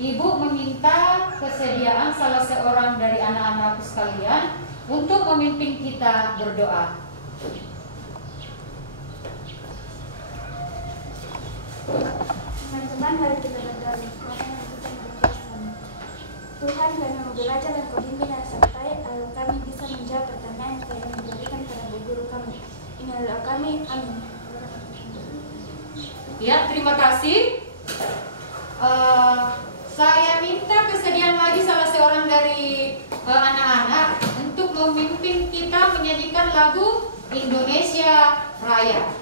Ibu meminta kesediaan salah seorang dari anak-anakku sekalian untuk memimpin kita berdoa. Teman-teman, mari kita berdoa. Tuhan, kami mau belajar dan Kau bimbing dan sertai agar kami bisa menjawab pertanyaan yang Kau berikan kepada guru kami. Ini adalah kami. Amin. Ya, terima kasih. Saya minta kesediaan lagi salah seorang dari anak-anak untuk memimpin kita menyanyikan lagu Indonesia Raya.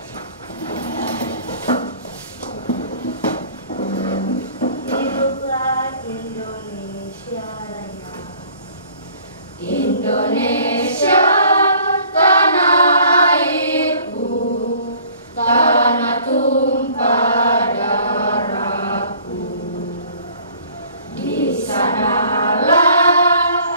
Hiduplah Indonesia Raya. Indonesia, tanah airku, tanah tumpah darahku. Di sanalah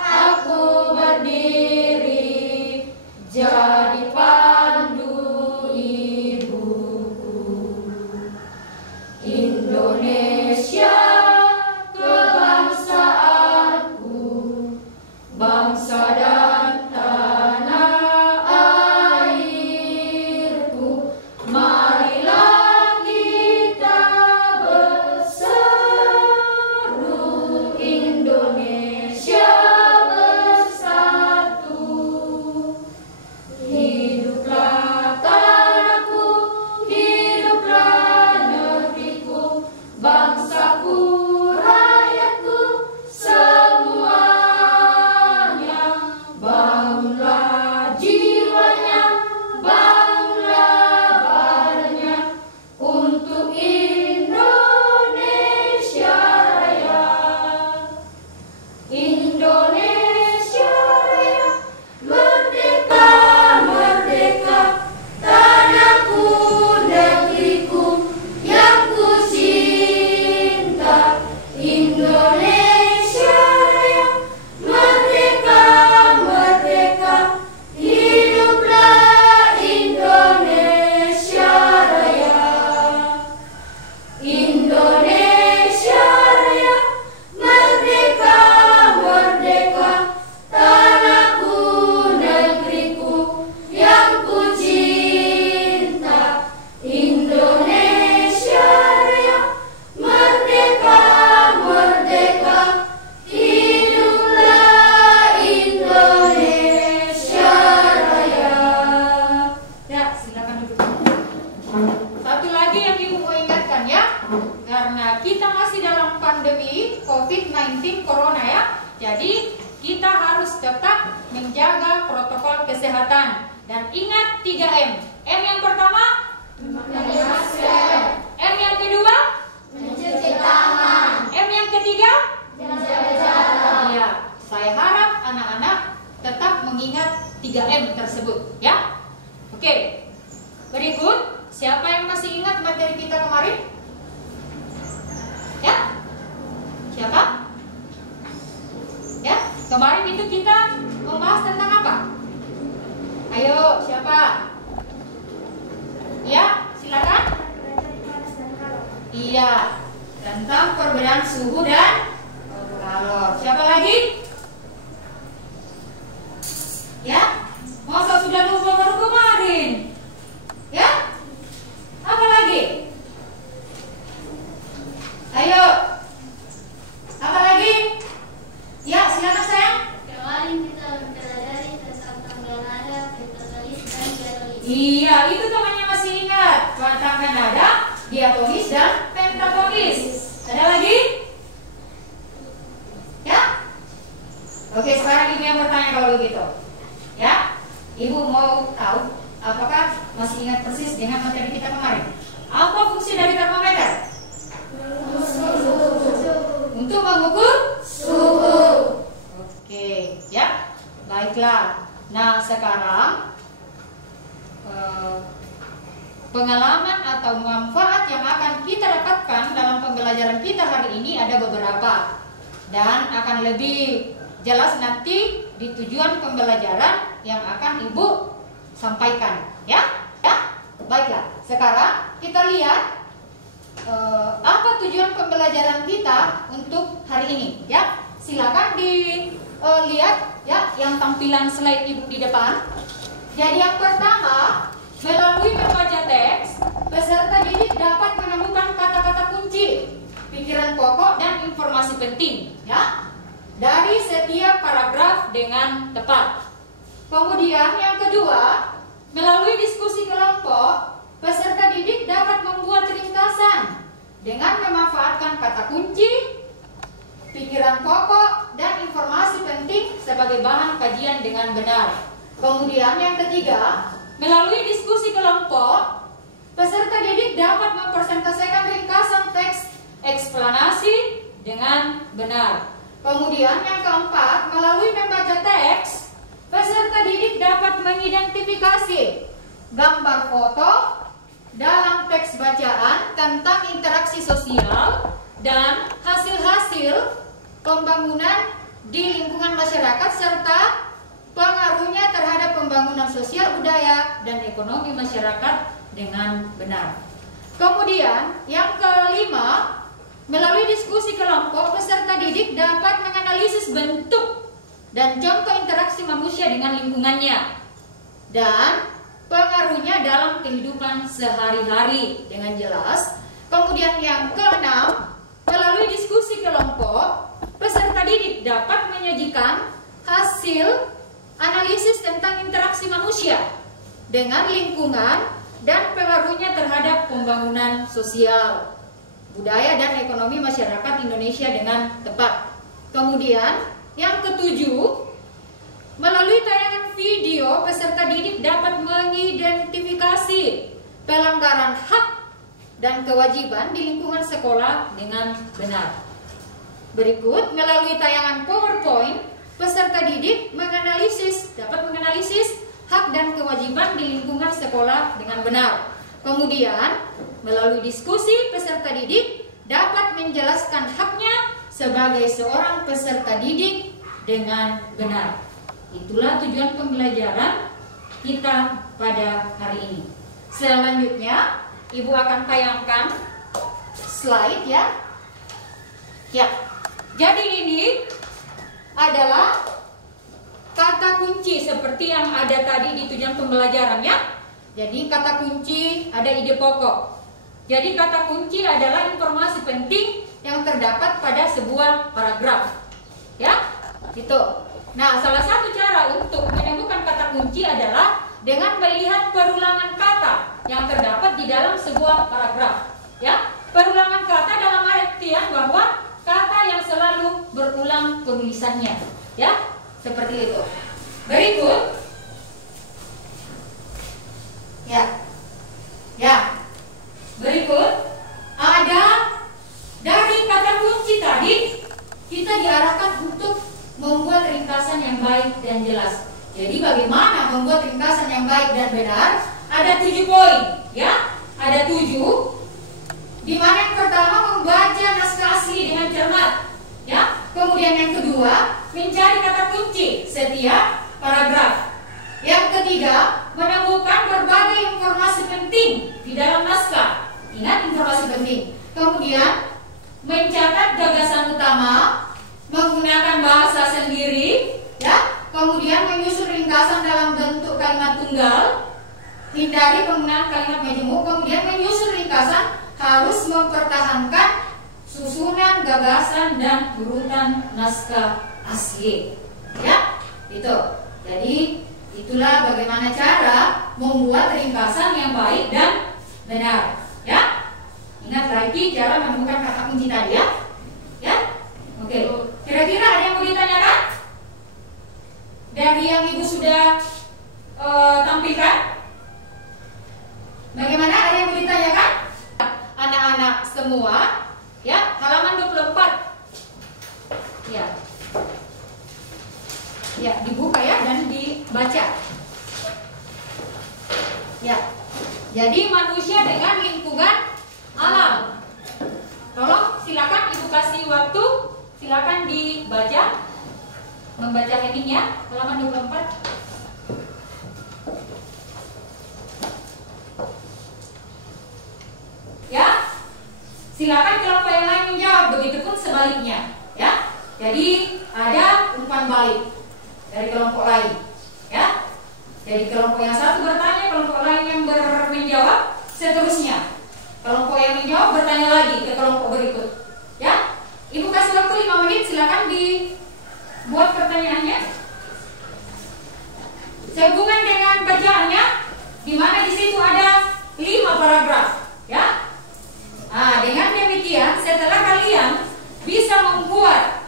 aku berdiri, jadi pandu ibuku. Indonesia, kebangsaanku, bangsa dan tanah airku. Marilah kita berseru, Indonesia bersatu. Hiduplah tanahku, hiduplah negeriku, bangsaku, rakyatku, semuanya. Bangunlah jiwanya, bangunlah badannya untuk Indonesia Raya. Indonesia Raya, merdeka, merdeka, tanahku, negeriku yang ku cinta. Indonesia Raya, merdeka, merdeka, hiduplah Indonesia Raya. Indonesia Raya, merdeka, merdeka, tanahku, negeriku yang ku cinta. Indonesia Raya, merdeka, merdeka, hiduplah Indonesia Raya. Ya, silakan duduk. Satu lagi yang Ibu mau ingatkan ya, karena kita masih dalam pandemi COVID-19 Corona ya, jadi kita harus tetap menjaga protokol kesehatan dan ingat 3M. M yang pertama, Memakai masker. M yang kedua, Mencuci tangan. M yang ketiga. Menjaga jarak. Iya, saya harap anak-anak tetap mengingat 3M tersebut ya. Oke, berikut siapa yang masih ingat materi kita kemarin? Ya? Siapa? Ya, kemarin itu kita membahas tentang apa? Ayo, siapa? Ya, silakan. Iya, tentang perbedaan suhu dan kalor. Siapa lagi? Ya, masa sudah lupa baru kemarin? Ya? Apa lagi? Ayo. Apa lagi? Ya, silakan sayang. Kemarin kita mempelajari tentang tanggal nada, pentatonis, dan diatonis. Iya, itu temannya masih ingat. Tanggal nada, diatonis dan pentatonis. Ada lagi? Ya? Oke, sekarang Ibu yang bertanya kalau begitu. Ya? Ibu mau tahu apakah masih ingat persis dengan materi kita kemarin? Apa fungsi dari termometer? Untuk mengukur suhu. Oke, ya. Baiklah. Nah, sekarang pengalaman atau manfaat yang akan kita dapatkan dalam pembelajaran kita hari ini ada beberapa, dan akan lebih jelas nanti di tujuan pembelajaran yang akan Ibu sampaikan, ya? Ya? Baiklah. Sekarang kita lihat apa tujuan pembelajaran kita untuk ini ya. Silakan dilihat ya yang tampilan slide Ibu di depan. Jadi yang pertama, melalui membaca teks, peserta didik dapat menemukan kata-kata kunci, pikiran pokok dan informasi penting ya dari setiap paragraf dengan tepat. Kemudian yang kedua, melalui diskusi kelompok, peserta didik dapat membuat ringkasan dengan memanfaatkan kata kunci, pikiran pokok, dan informasi penting sebagai bahan kajian dengan benar. Kemudian yang ketiga, melalui diskusi kelompok, peserta didik dapat mempresentasikan ringkasan teks eksplanasi dengan benar. Kemudian yang keempat, melalui membaca teks, peserta didik dapat mengidentifikasi gambar foto dalam teks bacaan tentang interaksi sosial dan hasil-hasil pembangunan di lingkungan masyarakat serta pengaruhnya terhadap pembangunan sosial, budaya, dan ekonomi masyarakat dengan benar. Kemudian yang kelima, melalui diskusi kelompok, peserta didik dapat menganalisis bentuk dan contoh interaksi manusia dengan lingkungannya dan pengaruhnya dalam kehidupan sehari-hari dengan jelas. Kemudian yang keenam, melalui diskusi kelompok, peserta didik dapat menyajikan hasil analisis tentang interaksi manusia dengan lingkungan dan pengaruhnya terhadap pembangunan sosial, budaya, dan ekonomi masyarakat Indonesia dengan tepat. Kemudian yang ketujuh, melalui tayangan video, peserta didik dapat mengidentifikasi pelanggaran hak dan kewajiban di lingkungan sekolah dengan benar. Berikut, melalui tayangan PowerPoint, peserta didik dapat menganalisis hak dan kewajiban di lingkungan sekolah dengan benar. Kemudian, melalui diskusi, peserta didik dapat menjelaskan haknya sebagai seorang peserta didik dengan benar. Itulah tujuan pembelajaran kita pada hari ini. Selanjutnya, Ibu akan tayangkan slide ya. Ya. Jadi ini adalah kata kunci seperti yang ada tadi di tujuan pembelajaran ya. Jadi kata kunci ada ide pokok. Jadi kata kunci adalah informasi penting yang terdapat pada sebuah paragraf. Ya, gitu. Nah, salah satu cara untuk menemukan kata kunci adalah dengan melihat perulangan kata yang terdapat di dalam sebuah paragraf. Ya, perulangan kata dalam artian bahwa kata yang selalu berulang penulisannya. Ya, seperti itu. Berikut. Ya. Berikut ada dari kata kunci tadi kita diarahkan untuk membuat ringkasan yang baik dan jelas. Jadi bagaimana membuat ringkasan yang baik dan benar? Ada 7 poin, ya. Ada 7. Di mana yang pertama membaca naskah asli dengan cermat, ya. Kemudian yang kedua mencari kata kunci setiap paragraf. Yang ketiga menemukan berbagai informasi penting di dalam naskah. Ingat informasi penting. Kemudian mencatat gagasan utama menggunakan bahasa sendiri, ya. Kemudian menyusun ringkasan dalam bentuk kalimat tunggal. Hindari penggunaan kalimat majemuk. Kemudian menyusun ringkasan harus mempertahankan susunan gagasan dan urutan naskah asli. Ya, itu. Jadi itulah bagaimana cara membuat ringkasan yang baik dan benar. Ya, ingat lagi cara menemukan kata kunci tadi ya. Ya, oke. Kira-kira ada yang mau ditanyakan dari yang Ibu sudah tampilkan? Bagaimana, ada yang mau ditanyakan? Anak-anak semua, ya, halaman 24. Ya. Ya, dibuka ya dan dibaca. Ya. Jadi manusia dengan lingkungan alam. Tolong silakan Ibu kasih waktu, silakan dibaca. Membaca headingnya halaman 24. Ya. Silakan kelompok yang lain menjawab, begitupun sebaliknya, ya. Jadi ada umpan balik dari kelompok lain, ya. Jadi kelompok yang satu bertanya, kelompok lain yang menjawab, seterusnya. Kelompok yang menjawab bertanya lagi ke kelompok berikut, ya. Ibu kasih waktu 5 menit, silakan dibuat pertanyaannya. Sehubungan dengan bacaannya, di mana di situ ada 5 paragraf, ya. Nah, dengan demikian setelah kalian bisa membuat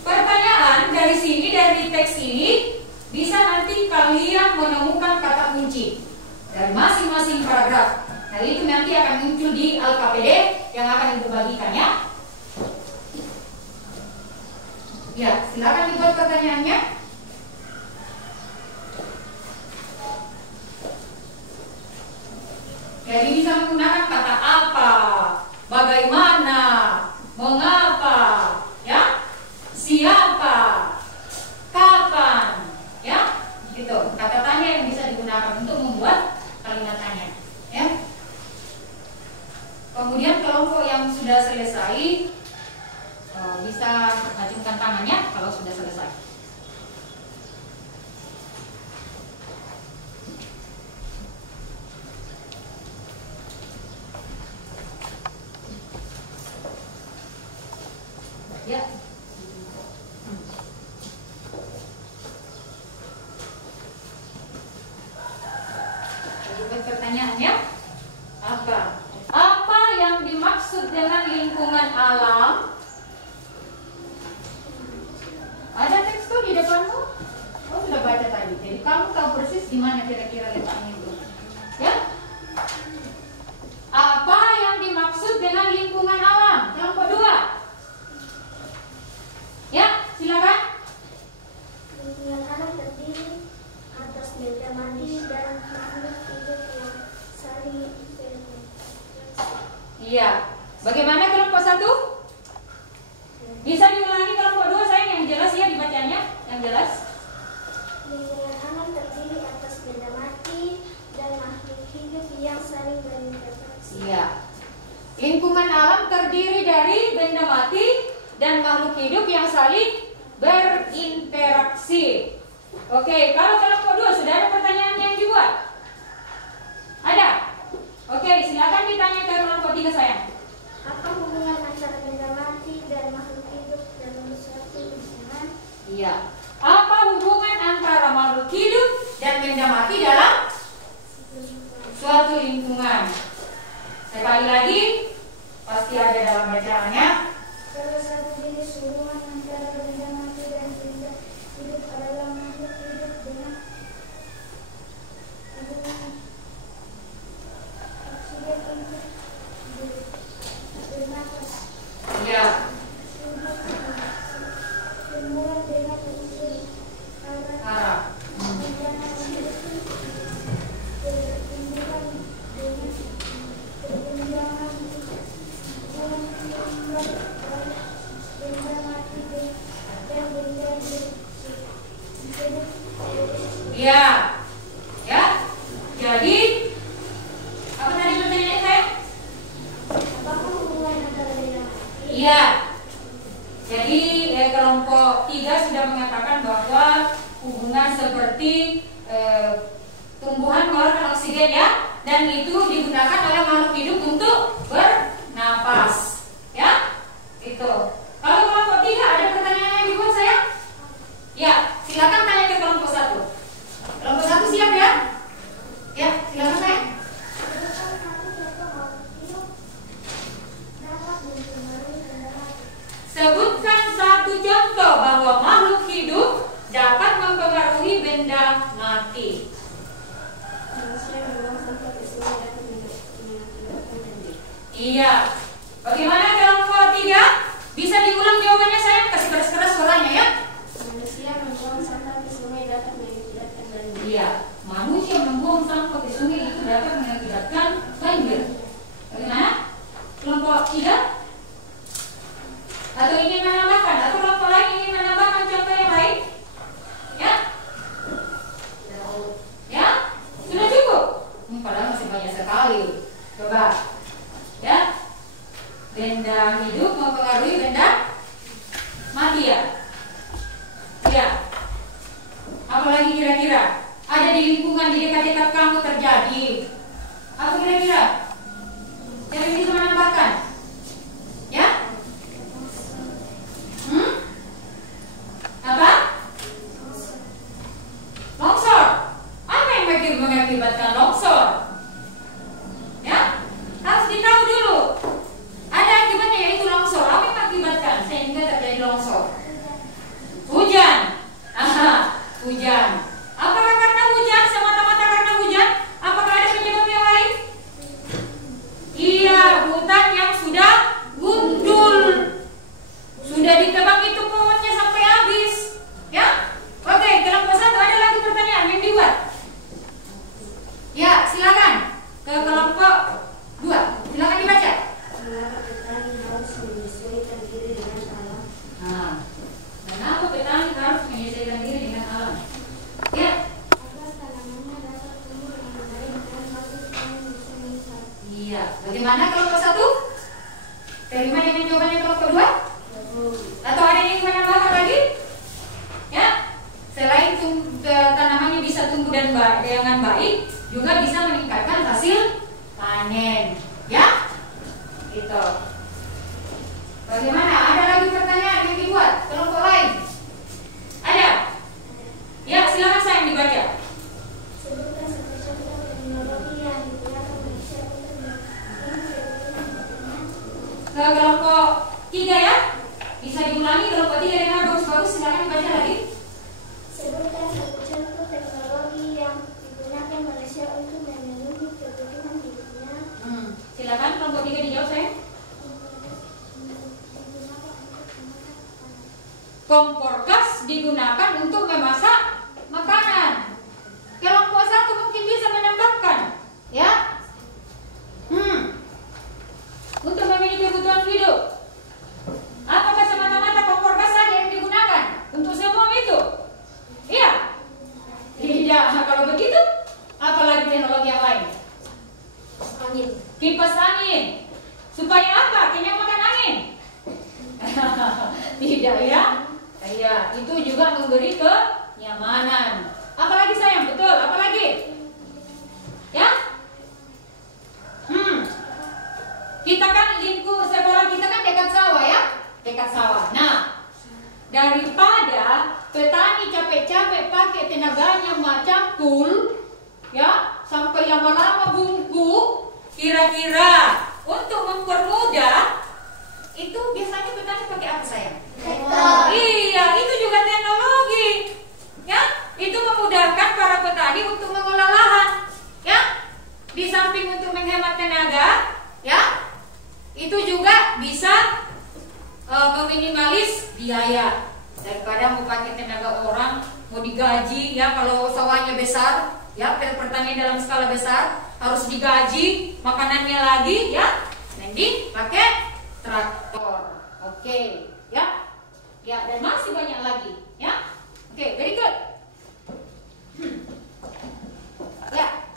pertanyaan dari sini, dari teks ini, bisa nanti kalian menemukan kata kunci dari masing-masing paragraf. Nah, itu nanti akan muncul di LKPD yang akan Ibu bagikan, ya. Ya, silakan dibuat pertanyaannya. Jadi bisa menggunakan kata apa, bagaimana, mengapa, ya, siapa, kapan, ya, gitu. Kata tanya yang bisa digunakan untuk membuat kalimat tanya, ya. Kemudian kelompok yang sudah selesai bisa acungkan tangannya kalau sudah selesai. Ya. Buat pertanyaannya apa? Apa yang dimaksud dengan lingkungan alam? Ada teks tuh di depanmu? Oh, sudah baca tadi. Jadi kamu tahu persis di mana kira-kira letaknya itu. Ya? Apa yang dimaksud dengan lingkungan alam? Kelompok 2. Ya, silakan. Lingkungan alam terdiri atas benda mati dan makhluk hidup yang saling berinteraksi. Iya. Bagaimana kelompok 1? Bisa diulangi kelompok 2 sayang, yang jelas ya dibacanya, yang jelas. Lingkungan alam terdiri atas benda mati dan makhluk hidup yang saling berinteraksi. Iya. Lingkungan alam terdiri dari benda mati dan makhluk hidup yang saling berinteraksi. Oke, kalau kelompok 2 sudah ada pertanyaan yang dibuat? Ada? Oke, silakan ditanya ke kelompok 3 sayang. Apa hubungan antara benda mati dan makhluk hidup dalam suatu lingkungan? Iya. Apa hubungan antara makhluk hidup dan benda mati dalam suatu lingkungan? Sekali lagi, pasti ada dalam bacaannya. Salah satu jenis hubungan antara benda mati dan benda hidup adalah makhluk hidup dengan hubungan oksigen untuk bernafas. Iya. Hubungan dengan unsur Harap. benda mati berhubungan dengan perkembangan benda mati dan benda hidup. Iya. Ya. Jadi apa tadi pertanyaannya saya? Apakah hubungan antara benda mati? Iya. Jadi kelompok 3 sudah mengatakan bahwa hubungan seperti tumbuhan mengeluarkan oksigen, ya, dan itu digunakan oleh makhluk hidup untuk bernapas, ya. Itu. Kalau kelompok 3 ada pertanyaan yang dibuat saya? Ya, silakan tanya ke kelompok 1. Kelompok 1 siap ya? Ya, silakan saya. Sebutkan satu contoh bahwa makhluk hidup dapat mempengaruhi benda mati. Iya. Bagaimana kelompok 3? Bisa diulang jawabannya sayang? Kasih keras-keras suaranya ya. Manusia membuang sampah ke sungai dapat mengakibatkan banjir. Iya. Manusia membuang sampah ke sungai itu dapat mengakibatkan banjir. Bagaimana? Kelompok 3? Atau ingin menambahkan? Atau kelompok lain ingin menambahkan contoh yang lain? Ya? Ya? Sudah cukup? Padahal masih banyak sekali. Coba. Ya? Benda hidup mempengaruhi benda mati. lagi ya? Ya. Apalagi kira-kira? Ada di lingkungan di dekat-dekat kamu terjadi. Apa kira-kira? Yang bisa menambahkan? Ya? Apa? Longsor. Apa yang mengakibatkan longsor? Ya? Harus ditahu dulu. Ada akibatnya yaitu longsor. Apa yang mengakibatkan sehingga terjadi longsor? Hujan. Hujan. Apakah karena hujan? Semata-mata karena hujan? Apakah ada penyebab yang lain? Iya, hutan yang sudah gundul. Sudah ditebang itu pohonnya sampai habis. Ya? Oke, kelompok 1 ada lagi pertanyaan yang dibuat. Ya, silakan. Ke kelompok 2. Silakan dibaca. Mengapa petani harus menyesuaikan diri dengan alam? Nah, kenapa petani harus menyesuaikan diri dengan alam? Ya. Agar tanamannya dapat tumbuh dengan baik dan bagus dan semisal. Iya. Bagaimana kelompok 1? Terima dengan jawabannya kelompok 2? Atau ada yang ingin menambahkan lagi? Ya. Selain tanamannya bisa tumbuh dengan baik, juga bisa meningkatkan hasil panen. Ya? Gitu. Bagaimana? Ada lagi pertanyaan yang dibuat kelompok lain? Ada? Ya, silakan saya dibaca. Sebutkan satu-satu teknologi yang digunakan manusia untuk meningkatkan Ke kelompok 3 ya. Bisa diulangi kelompok 3 dengan bagus-bagus. Silakan dibaca lagi. Sebutkan satu-satu teknologi yang digunakan manusia untuk memenuhi kebutuhan hidupnya. Silakan kelompok 3 dijawab saya. Kompor gas digunakan untuk memasak makanan. Kelompok 1 mungkin bisa menambahkan, ya. Untuk memenuhi kebutuhan hidup. Apakah semata-mata kompor gas saja yang digunakan untuk semua itu? Iya. Tidak. Nah, kalau begitu, apalagi teknologi yang lain? Angin. Kipas angin. Supaya apa? Kenyamanan angin. Tidak ya. Iya, itu juga memberi kenyamanan. Apalagi sayang, betul. Apalagi? Ya? Kita kan sekolah kita kan dekat sawah ya? Dekat sawah. Nah, daripada petani capek-capek pakai tenaganya macam tool, ya, sampai lama-lama bungkuk, kira-kira untuk mempermudah itu biasanya petani pakai apa sayang? Iya, itu juga teknologi. Ya, itu memudahkan para petani untuk mengolah lahan. Ya, di samping untuk menghemat tenaga, ya, itu juga bisa meminimalis biaya. Daripada mau pakai tenaga orang, mau digaji, ya, kalau sawahnya besar, ya, pertanian dalam skala besar harus digaji, makanannya lagi, ya, mending pakai traktor. Oke, ya. Ya, dan masih banyak lagi, ya. Oke, very good. Ya.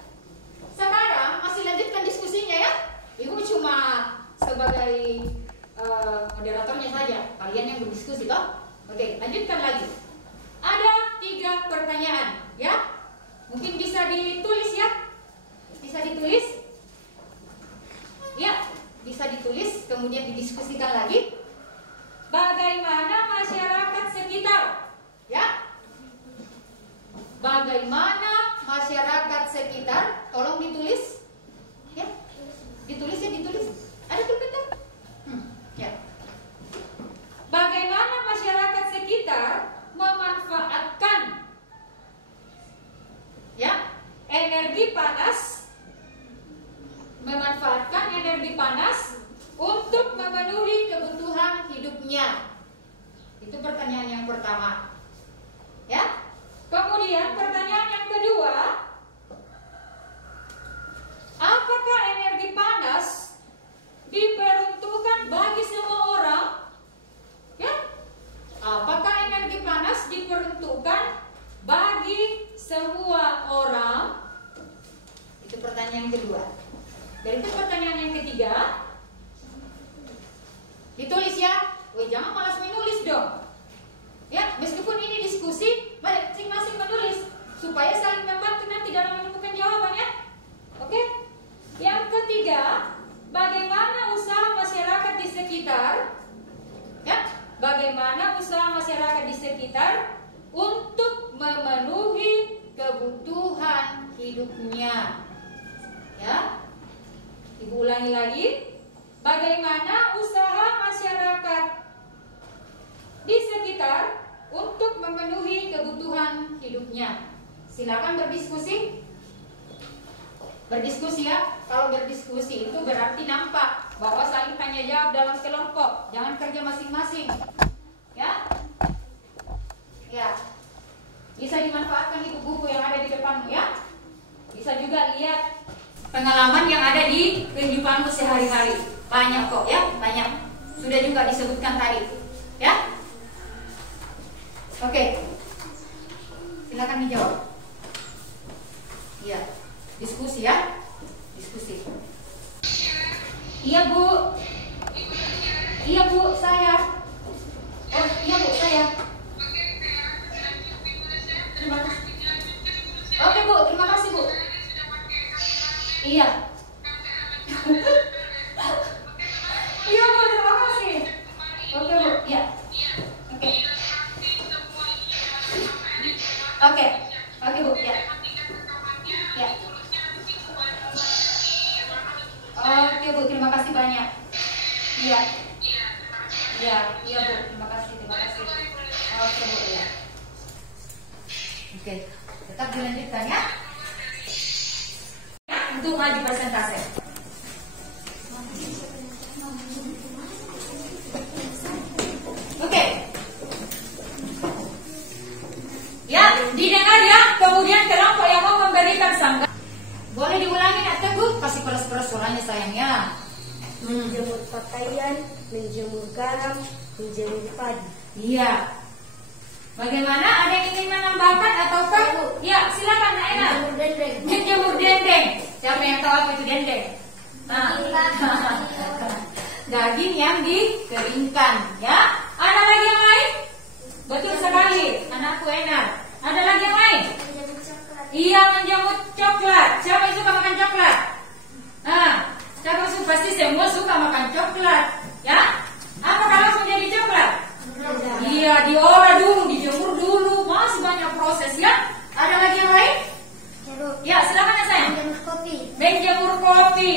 Sekarang masih lanjutkan diskusinya ya. Ibu cuma sebagai moderatornya saja. Kalian yang berdiskusi toh. Oke, lanjutkan lagi. Ada 3 pertanyaan, ya. Mungkin bisa ditulis ya. Bisa ditulis. Ya, bisa ditulis kemudian didiskusikan lagi. Bagaimana masyarakat sekitar? Ya. Bagaimana masyarakat sekitar? Tolong ditulis. Ya. Ditulis ya, ditulis. Ada pulpen? Ya. Bagaimana masyarakat sekitar memanfaatkan, ya, energi panas, memanfaatkan energi panas untuk memenuhi kebutuhan hidupnya. Itu pertanyaan yang pertama. Ya. Kemudian pertanyaan yang kedua, apakah energi panas diperuntukkan bagi semua orang? Ya. Apakah energi panas diperuntukkan bagi semua orang? Itu pertanyaan yang kedua. Berikut pertanyaan yang ketiga. Ditulis ya. Jangan malas menulis dong. bagaimana usaha masyarakat di sekitar untuk memenuhi kebutuhan hidupnya. Ya, Ibu ulangi lagi. Bagaimana usaha masyarakat di sekitar untuk memenuhi kebutuhan hidupnya. Silakan berdiskusi. Berdiskusi ya. Kalau berdiskusi itu berarti nampak bahwa saling tanya jawab dalam kelompok, jangan kerja masing-masing. Ya. Ya. Bisa dimanfaatkan itu buku yang ada di depanmu ya. Bisa juga lihat pengalaman yang ada di kehidupanmu sehari-hari. Banyak kok ya, banyak. Sudah juga disebutkan tadi. Ya. Oke. Silakan dijawab. Iya. Diskusi ya. Diskusi. Iya, Bu. Iya, Bu, saya. Oh, iya, Bu, saya. Terima kasih. Oke, Bu, terima kasih, Bu. Iya. Iya, Bu, terima kasih. Oke, Bu, iya. Oke. Oke. Oke, Bu, ya. Ya. Oke, Bu, terima kasih banyak. Iya. Iya, iya, Bu, terima kasih, terima kasih. Oke, Bu, ya. Oke, tetap dilanjutkan ya. Untuk maju persentase. Oke. Ya, didengar ya. Kemudian kelompok yang mau memberikan sanggahan. Boleh diulangi Nak Teguh? Kasih peras-peras suaranya sayangnya. Menjemur pakaian, menjemur garam, menjemur padi. Iya. Bagaimana? Ada yang ingin menambahkan ataukah? Ya, silakan Nak Ena. Menjemur dendeng. Menjemur dendeng. Siapa yang tahu apa itu dendeng? Nah. Daging yang dikeringkan, ya. Ada lagi yang lain? Betul sekali, anakku Ena. Ada lagi yang lain? Menjemur coklat. Iya, menjemur coklat. Siapa yang suka makan coklat? Nah, siapa suka? Pasti semua suka makan coklat, ya. Apa kalau menjadi coklat? Iya, diolah dulu, dijemur dulu, masih banyak proses ya. Ada lagi yang lain? Ya, silakan ya sayang. Menjemur kopi. Menjemur kopi.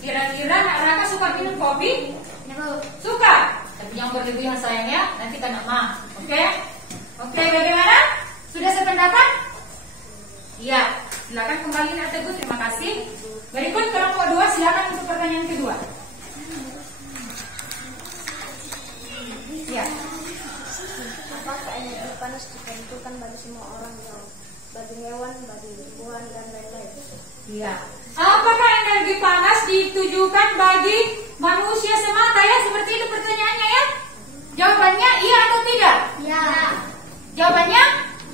Kira-kira Nak Raka suka minum kopi? Suka. Tapi yang berlebihan sayangnya, nanti kena mah. Oke? Oke, bagaimana? Sudah sependapat? Iya. Silakan kembali Nak Teguh, terima kasih. Berikut kelompok 2, silakan untuk pertanyaan kedua. Ya. Apakah energi panas ditentukan bagi semua orang, bagi hewan, bagi tumbuhan dan lain-lain? Iya. Apakah energi panas ditujukan bagi manusia semata ya? Seperti itu pertanyaannya ya? Jawabannya iya atau tidak? Ya. Jawabannya?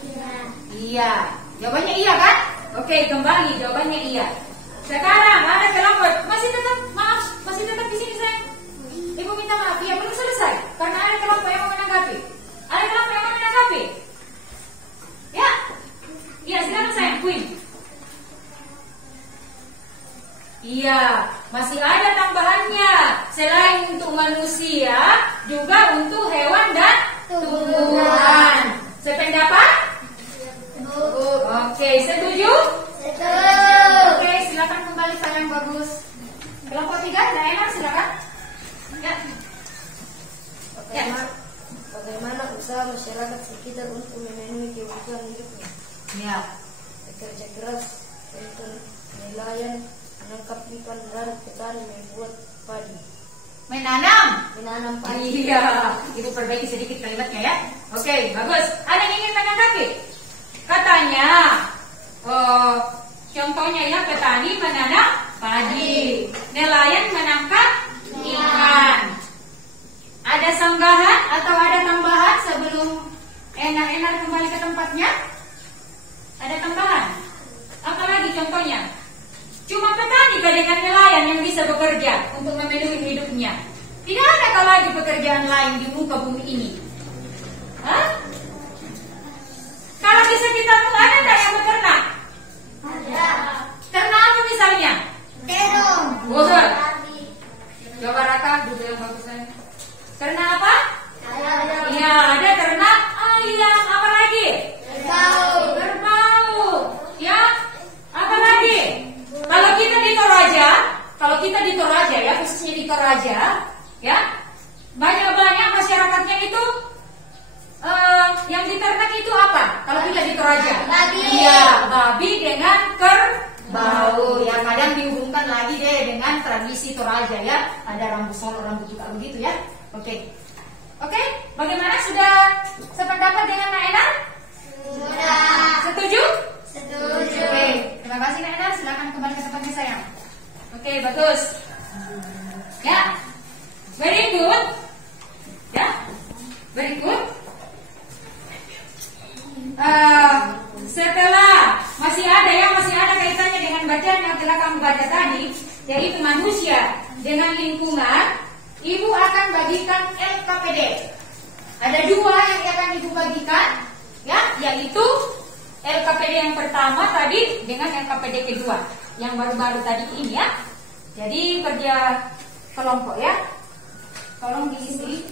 Ya. Iya. Jawabannya iya kan? Oke, kembali jawabannya iya. Sekarang ada kelompok masih tetap di sini sayang. Ibu minta maaf ya, belum selesai karena ada kelompok yang mau menanggapi. Ada kelompok yang mau menanggapi? Ya? Iya, silakan sayang, Queen. Iya, masih ada tambahannya. Selain untuk manusia, juga untuk hewan dan tumbuhan. Sependapat? Oke, setuju? Oke, silakan kembali sayang, bagus. Kelompok 3, ada enak, silakan. Ya. Bagaimana usaha masyarakat sekitar untuk memenuhi kebutuhan hidupnya? Ya. Bekerja keras, untuk nelayan, menangkap ikan dan petani membuat padi. Menanam padi. Iya. Ibu perbaiki sedikit kalimatnya ya. Oke, bagus. Ada yang ingin menanggapi? Katanya, contohnya ya, petani menanam padi, nelayan menangkap ikan. Ada sanggahan atau ada tambahan sebelum enak-enak kembali ke tempatnya? Ada tambahan? Apa lagi contohnya? Cuma petani dengan nelayan yang bisa bekerja untuk memenuhi hidupnya. Tidak ada lagi pekerjaan lain di muka bumi ini. Hah? Kalau di sekitarmu ada tak yang beternak? Ada. Ternak apa misalnya? Terong. Bohong. Coba Raka, duduk yang bagus saya. Ternak apa? Ayam. Ya, ada ternak ayam. Apa lagi? Kerbau. Ya, apa lagi? Kalau kita di Toraja ya, khususnya di Toraja, ya, banyak masyarakatnya itu yang diternak itu apa? Kalau kita di Toraja, Babi. Ya, babi dengan kerbau. Ya, kadang dihubungkan lagi deh dengan tradisi Toraja ya. Ada rambu solo, rambu juga begitu ya. Oke, bagaimana, sudah sependapat dengan Nak Ena? Sudah. Setuju? Setuju. Oke, terima kasih Nak Ena. Silakan kembali ke tempatnya sayang. Oke, bagus. Ya, very good. Ya, very good. Setelah masih ada kaitannya dengan bacaan yang telah kamu baca tadi, yaitu manusia dengan lingkungan. Ibu akan bagikan LKPD. Ada 2 yang akan ibu bagikan, ya, yaitu LKPD yang pertama tadi dengan LKPD kedua yang baru-baru tadi ini ya. Jadi kerja kelompok ya. Tolong diisi.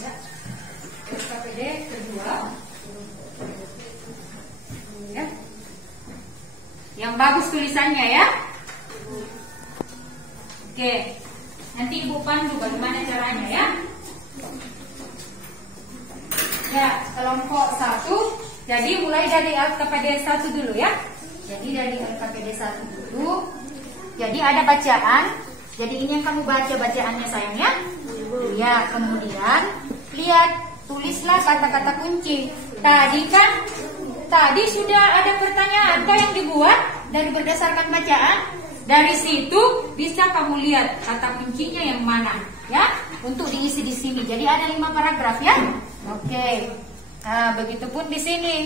Ya. LKPD kedua. Ya. Yang bagus tulisannya ya. Oke. Nanti ibu pandu bagaimana caranya ya. Ya, kelompok 1. Jadi mulai dari LKPD 1 dulu ya. Jadi dari LKPD 1 dulu. Jadi ada bacaan. Jadi ini yang kamu baca bacaannya sayang ya. Ya, kemudian lihat, tulislah kata-kata kunci. Tadi sudah ada pertanyaan yang dibuat dari berdasarkan bacaan. Dari situ bisa kamu lihat kata kuncinya yang mana ya, untuk diisi di sini. Jadi ada 5 paragraf ya. Oke. Nah, begitupun di sini.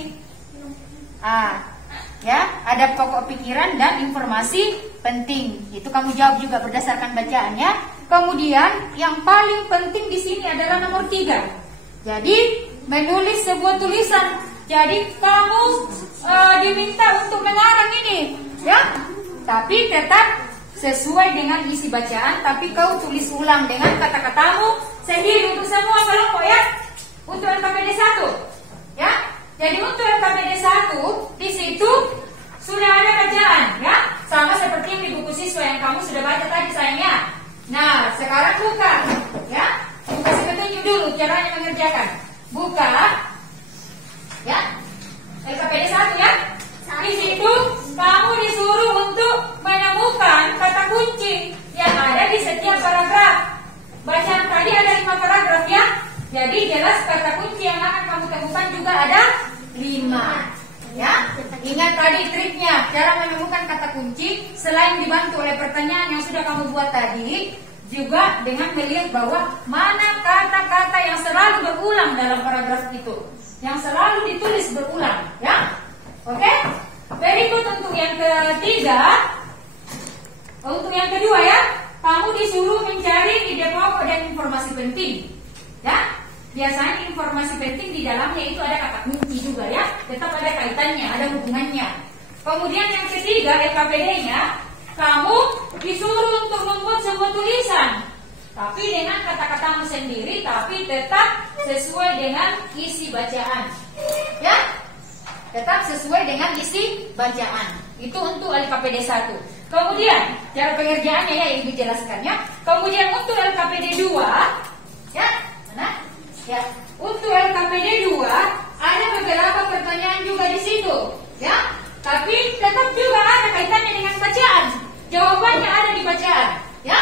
Ya, ada pokok pikiran dan informasi penting. Itu kamu jawab juga berdasarkan bacaannya. Kemudian yang paling penting di sini adalah nomor 3. Jadi menulis sebuah tulisan. Jadi kamu diminta untuk mengarang ini, ya. Tapi tetap sesuai dengan isi bacaan. Tapi kau tulis ulang dengan kata-katamu sendiri untuk semua kelompok ya. Untuk LKPD 1, ya. Jadi untuk LKPD 1 di situ sudah ada bacaan, ya. Sama seperti yang di buku siswa yang kamu sudah baca tadi sayangnya. Nah, sekarang buka, ya. Buka petunjuk dulu caranya mengerjakan. Buka, ya. LKPD 1 ya. Di situ kamu disuruh untuk menemukan kata kunci yang ada di setiap paragraf. Bacaan tadi ada 5 paragraf ya. Jadi jelas kata kunci yang akan kamu temukan juga ada 5. Ya, ingat tadi triknya, cara menemukan kata kunci selain dibantu oleh pertanyaan yang sudah kamu buat tadi, juga dengan melihat bahwa mana kata-kata yang selalu berulang dalam paragraf itu, yang selalu ditulis berulang, ya. Oke? Berikut untuk yang ketiga, untuk yang kedua ya, kamu disuruh mencari ide pokok dan informasi penting, ya. Biasanya informasi penting di dalamnya itu ada kata kunci juga ya, tetap ada kaitannya, ada hubungannya. Kemudian yang ketiga LKPD-nya, kamu disuruh untuk membuat sebuah tulisan, tapi dengan kata-katamu sendiri, tapi tetap sesuai dengan isi bacaan, ya. Tetap sesuai dengan isi bacaan. Itu untuk LKPD 1. Kemudian cara pengerjaannya ya Ibu jelaskan ya. Kemudian untuk LKPD 2, ya, mana? Ya, untuk LKPD 2 ada beberapa pertanyaan juga di situ, ya. Tapi tetap juga ada kaitannya dengan bacaan. Jawabannya ada di bacaan, ya.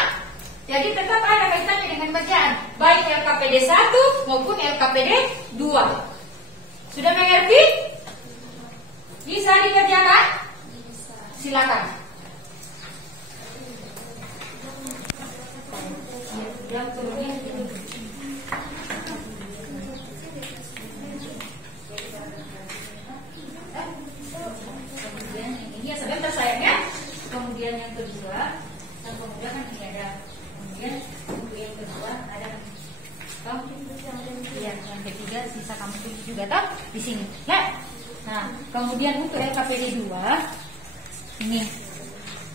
Jadi tetap ada kaitannya dengan bacaan, baik LKPD 1 maupun LKPD 2. Sudah mengerti? Bisa dikerjakan? Silakan. Yang turunnya itu. Kemudian ini ya sebentar sayangnya. Kemudian yang kedua, dan kemudian kan ini ada. Kemudian untuk yang kedua ada. Ya, yang ketiga sisa kamu tulis juga toh di sini. Ya. Nah, kemudian untuk LKPD 2 Ini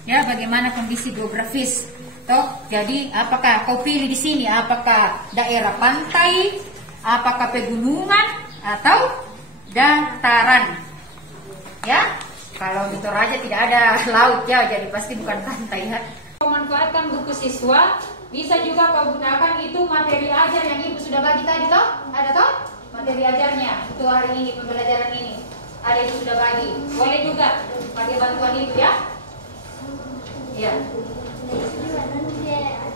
ya, bagaimana kondisi geografis. Toh, jadi apakah kau pilih di sini? Apakah daerah pantai, apakah pegunungan, atau dataran? Ya, kalau di Toraja tidak ada laut ya, jadi pasti bukan pantai ya. Memanfaatkan buku siswa, bisa juga kau gunakan itu materi ajar yang ibu sudah bagi tadi toh, ada toh materi ajarnya untuk hari ini, pembelajaran ini. Ada yang sudah bagi, boleh juga pakai bantuan ibu ya. Iya.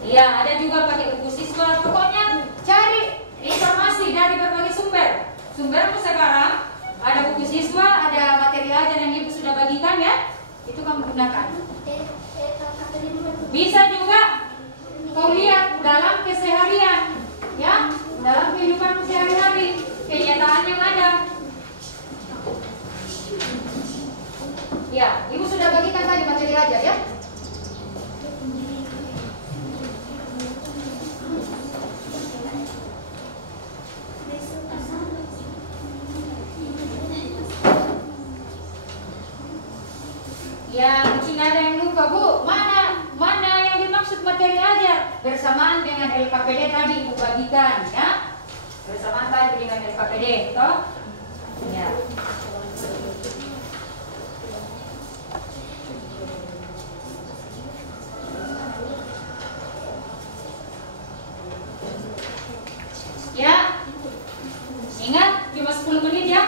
Iya, ada juga pakai buku siswa. Pokoknya cari informasi dari berbagai sumber. Sumbermu sekarang ada buku siswa, ada materi ajar yang ibu sudah bagikan ya. Itu kamu gunakan. Bisa juga kau lihat dalam keseharian, ya, dalam kehidupan sehari-hari, kenyataan yang ada. Ya, ibu sudah bagikan tadi materi ajar ya. Ya, mungkin ada yang lupa Bu, mana yang dimaksud materi ajar bersamaan dengan LKPD tadi ibu bagikan ya, bersamaan tadi dengan LKPD, toh? Ya. Ya, ingat cuma 10 menit ya.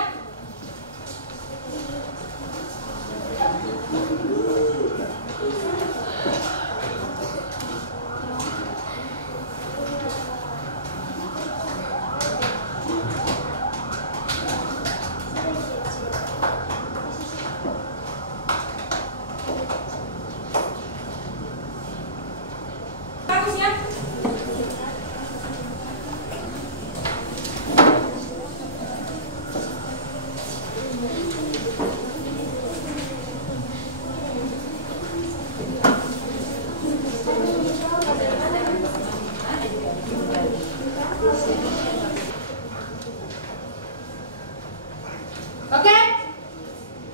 Bagus ya. Oke?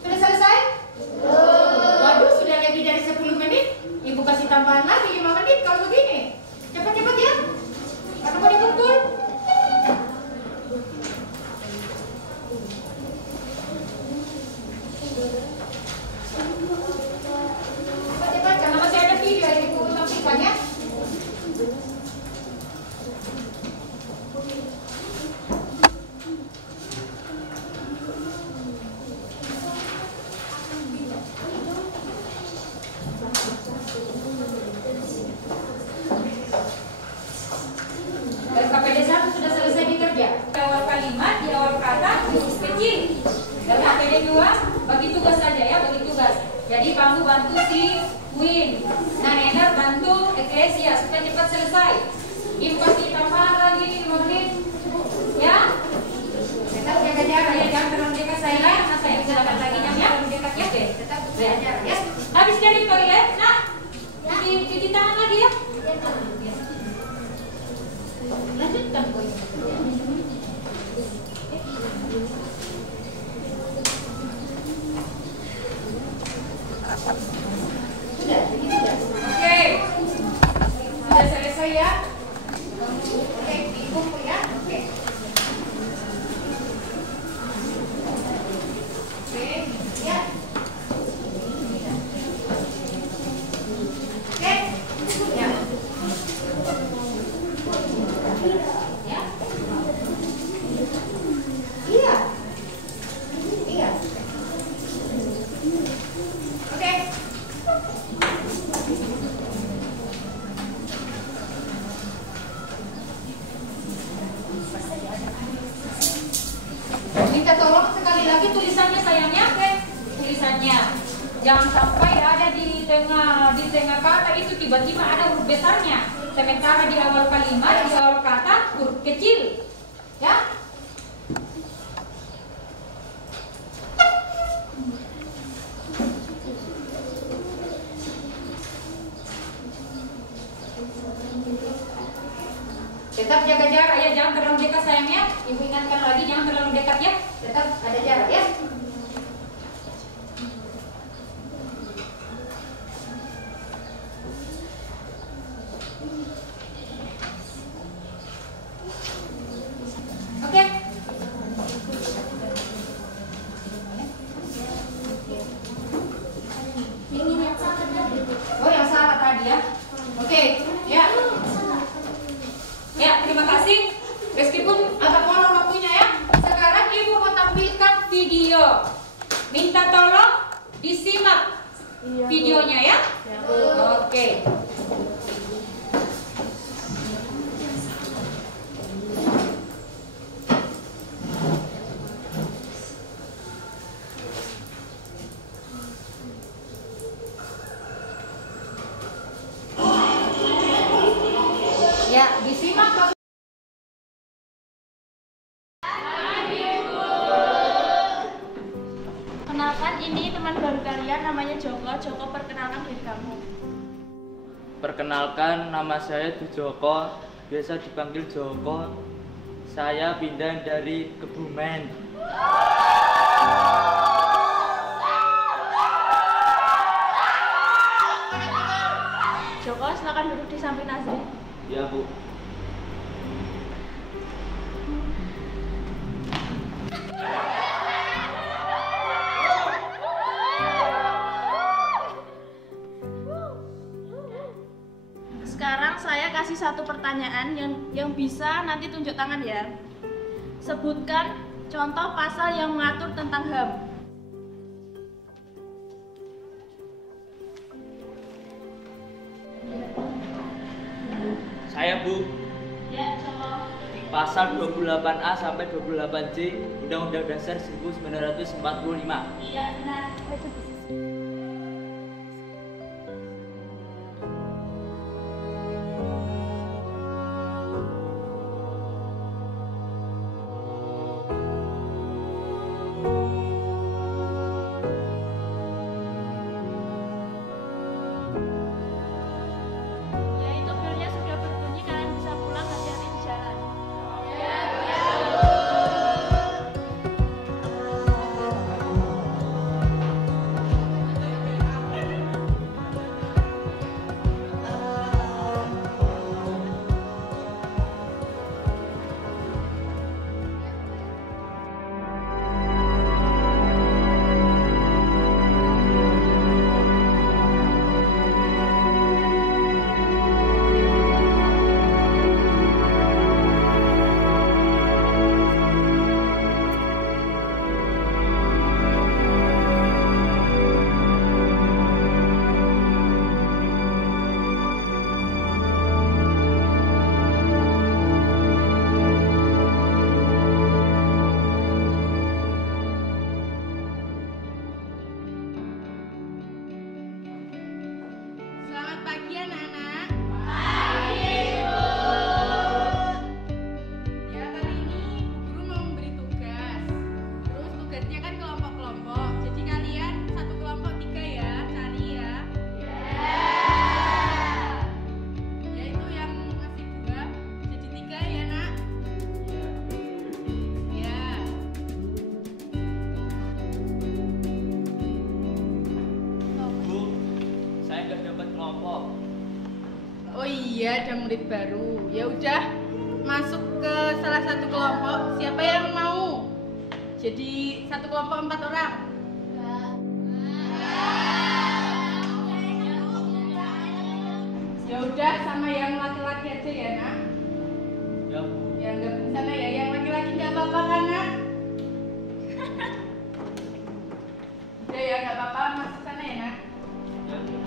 Sudah selesai? Waduh, sudah lebih dari 10 menit. Ibu kasih tambahan lagi 5 menit kalau begini. Cepat-cepat ya. Karena mau dikumpul. Cepat-cepat karena masih ada video yang ibu tampilkan ya. LKPD 1 sudah selesai dikerja. Di awal kalimat, di awal kata, huruf kecil. LKPD 2, bagi tugas saja ya, bagi tugas. Jadi kamu bantu si Win, nah Nener bantu Eklesia supaya cepat selesai. Ibu kasih tambahan lagi 5 menit, ya. Tetap jaga jarak ya, jangan terlalu dekat saya lah. Nah saya silakan lagi jamnya, terlalu dekat ya, oke. Tetap jaga jarak ya. Habis dari toilet, nah, cuci tangan lagi ya. Lanjutkan poin. Sudah, jadi sudah. Oke. Sudah selesai ya. Oke, dikumpul ya. Oke. Oke, ya. Oke. Ya. Ya. Iya. Iya. Oke. Minta tolong sekali lagi tulisannya sayangnya, oke? Tulisannya jangan sampai ada di tengah kata itu tiba-tiba ada huruf besarnya. Sementara di awal kalimat, di awal kata huruf kecil, ya. Tetap jaga jarak ya, jangan terlalu dekat sayangnya. Ibu ingatkan lagi, jangan terlalu dekat ya. Tetap ada jarak ya. videonya ya. Oke. Ya, disimak. Kenalkan, ini teman baru kalian, namanya Joko. Joko, perkenalkan diri kamu. Perkenalkan, nama saya Joko, biasa dipanggil Joko. Saya pindah dari Kebumen. Joko, silakan duduk di samping Nazri. Ya, Bu. Sekarang saya kasih satu pertanyaan yang bisa nanti tunjuk tangan ya. Sebutkan contoh pasal yang mengatur tentang HAM. Saya, Bu. Ya, Joko. Pasal 28A sampai 28C Undang-Undang Dasar 1945. Iya, benar. Ya, itu belnya sudah berbunyi, kalian bisa pulang, hati-hati di jalan. Selamat pagi anak-anak. Ya, kali ini guru mau memberi tugas. Terus tugasnya kan kelompok-kelompok. Jadi kalian satu kelompok 3 ya, cari ya. Ya, itu yang ngasih 2 jadi 3 ya, Nak. Ya. Bu, saya nggak dapat kelompok. Oh iya, ada murid baru. Ya udah, masuk ke salah satu kelompok. Siapa yang mau? Jadi satu kelompok 4 orang. Ya udah, sama yang laki-laki aja ya, Nak. Ya, Bu. Yang nggak di sana ya, yang laki-laki nggak apa-apa kan, Nak? Udah ya, nggak apa-apa, masuk sana ya, Nak. Ya, Bu.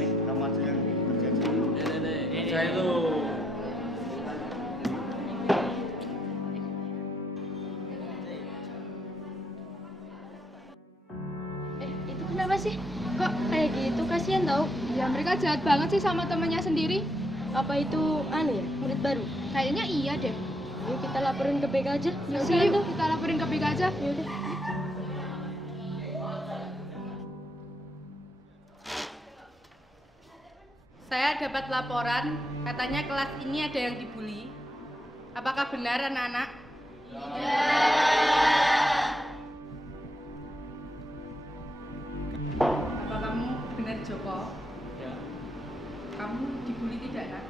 Nih, kamu aja yang berjanji. Saya itu. Itu kenapa sih? Kok kayak gitu? Kasihan tau. Ya mereka jahat banget sih sama temannya sendiri. Apa itu ya, murid baru? Kayaknya iya deh. Yuk kita laporin ke BK aja. Yaudah yuk kita laporin ke BK aja. Yaudah. Saya dapat laporan, katanya kelas ini ada yang dibully. Apakah benar anak-anak? Apa kamu benar Joko? Ya. Kamu dibully tidak, Nak?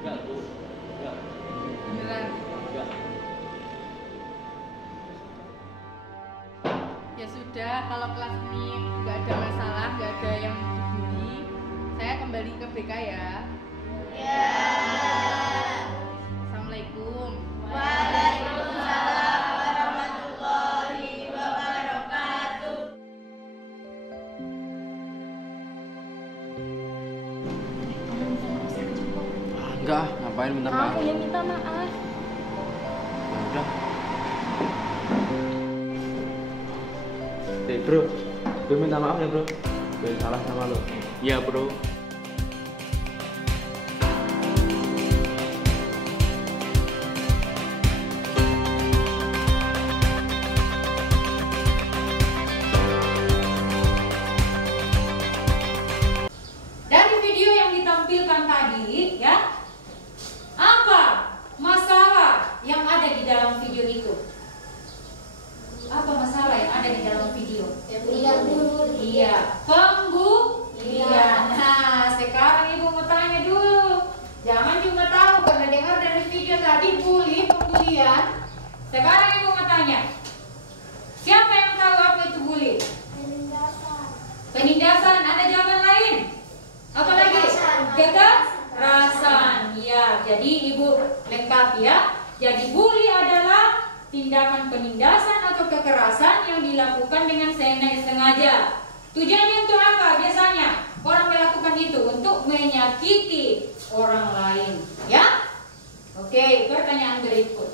Enggak, Bu. Enggak. Beneran? Enggak. Ya sudah, kalau kelas ini nggak ada masalah, nggak ada yang dibully, saya kembali ke merdeka ya. Ya. Assalamualaikum. Waalaikumsalam warahmatullahi wabarakatuh. Enggak, ngapain minta maaf? Aku yang minta maaf. Ya udah. Bro, gue minta maaf ya bro. Gue salah sama lo. Iya bro. Dari video yang ditampilkan tadi, ya, apa masalah yang ada di dalam video itu? Apa masalah yang ada di dalam video? Iya, pembulian. Nah, sekarang ibu mau tanya dulu. Jangan cuma tahu karena dengar dari video tadi pembulian. Sekarang ibu mau tanya. Siapa yang tahu apa itu bully? Penindasan. Ada jawaban lain? Apa lagi? Kekerasan. Ya, jadi ibu lengkap ya. Jadi bully adalah tindakan penindasan atau kekerasan yang dilakukan dengan sengaja. Tujuannya untuk apa? Biasanya orang melakukan itu untuk menyakiti orang lain. Ya? Oke, pertanyaan berikut.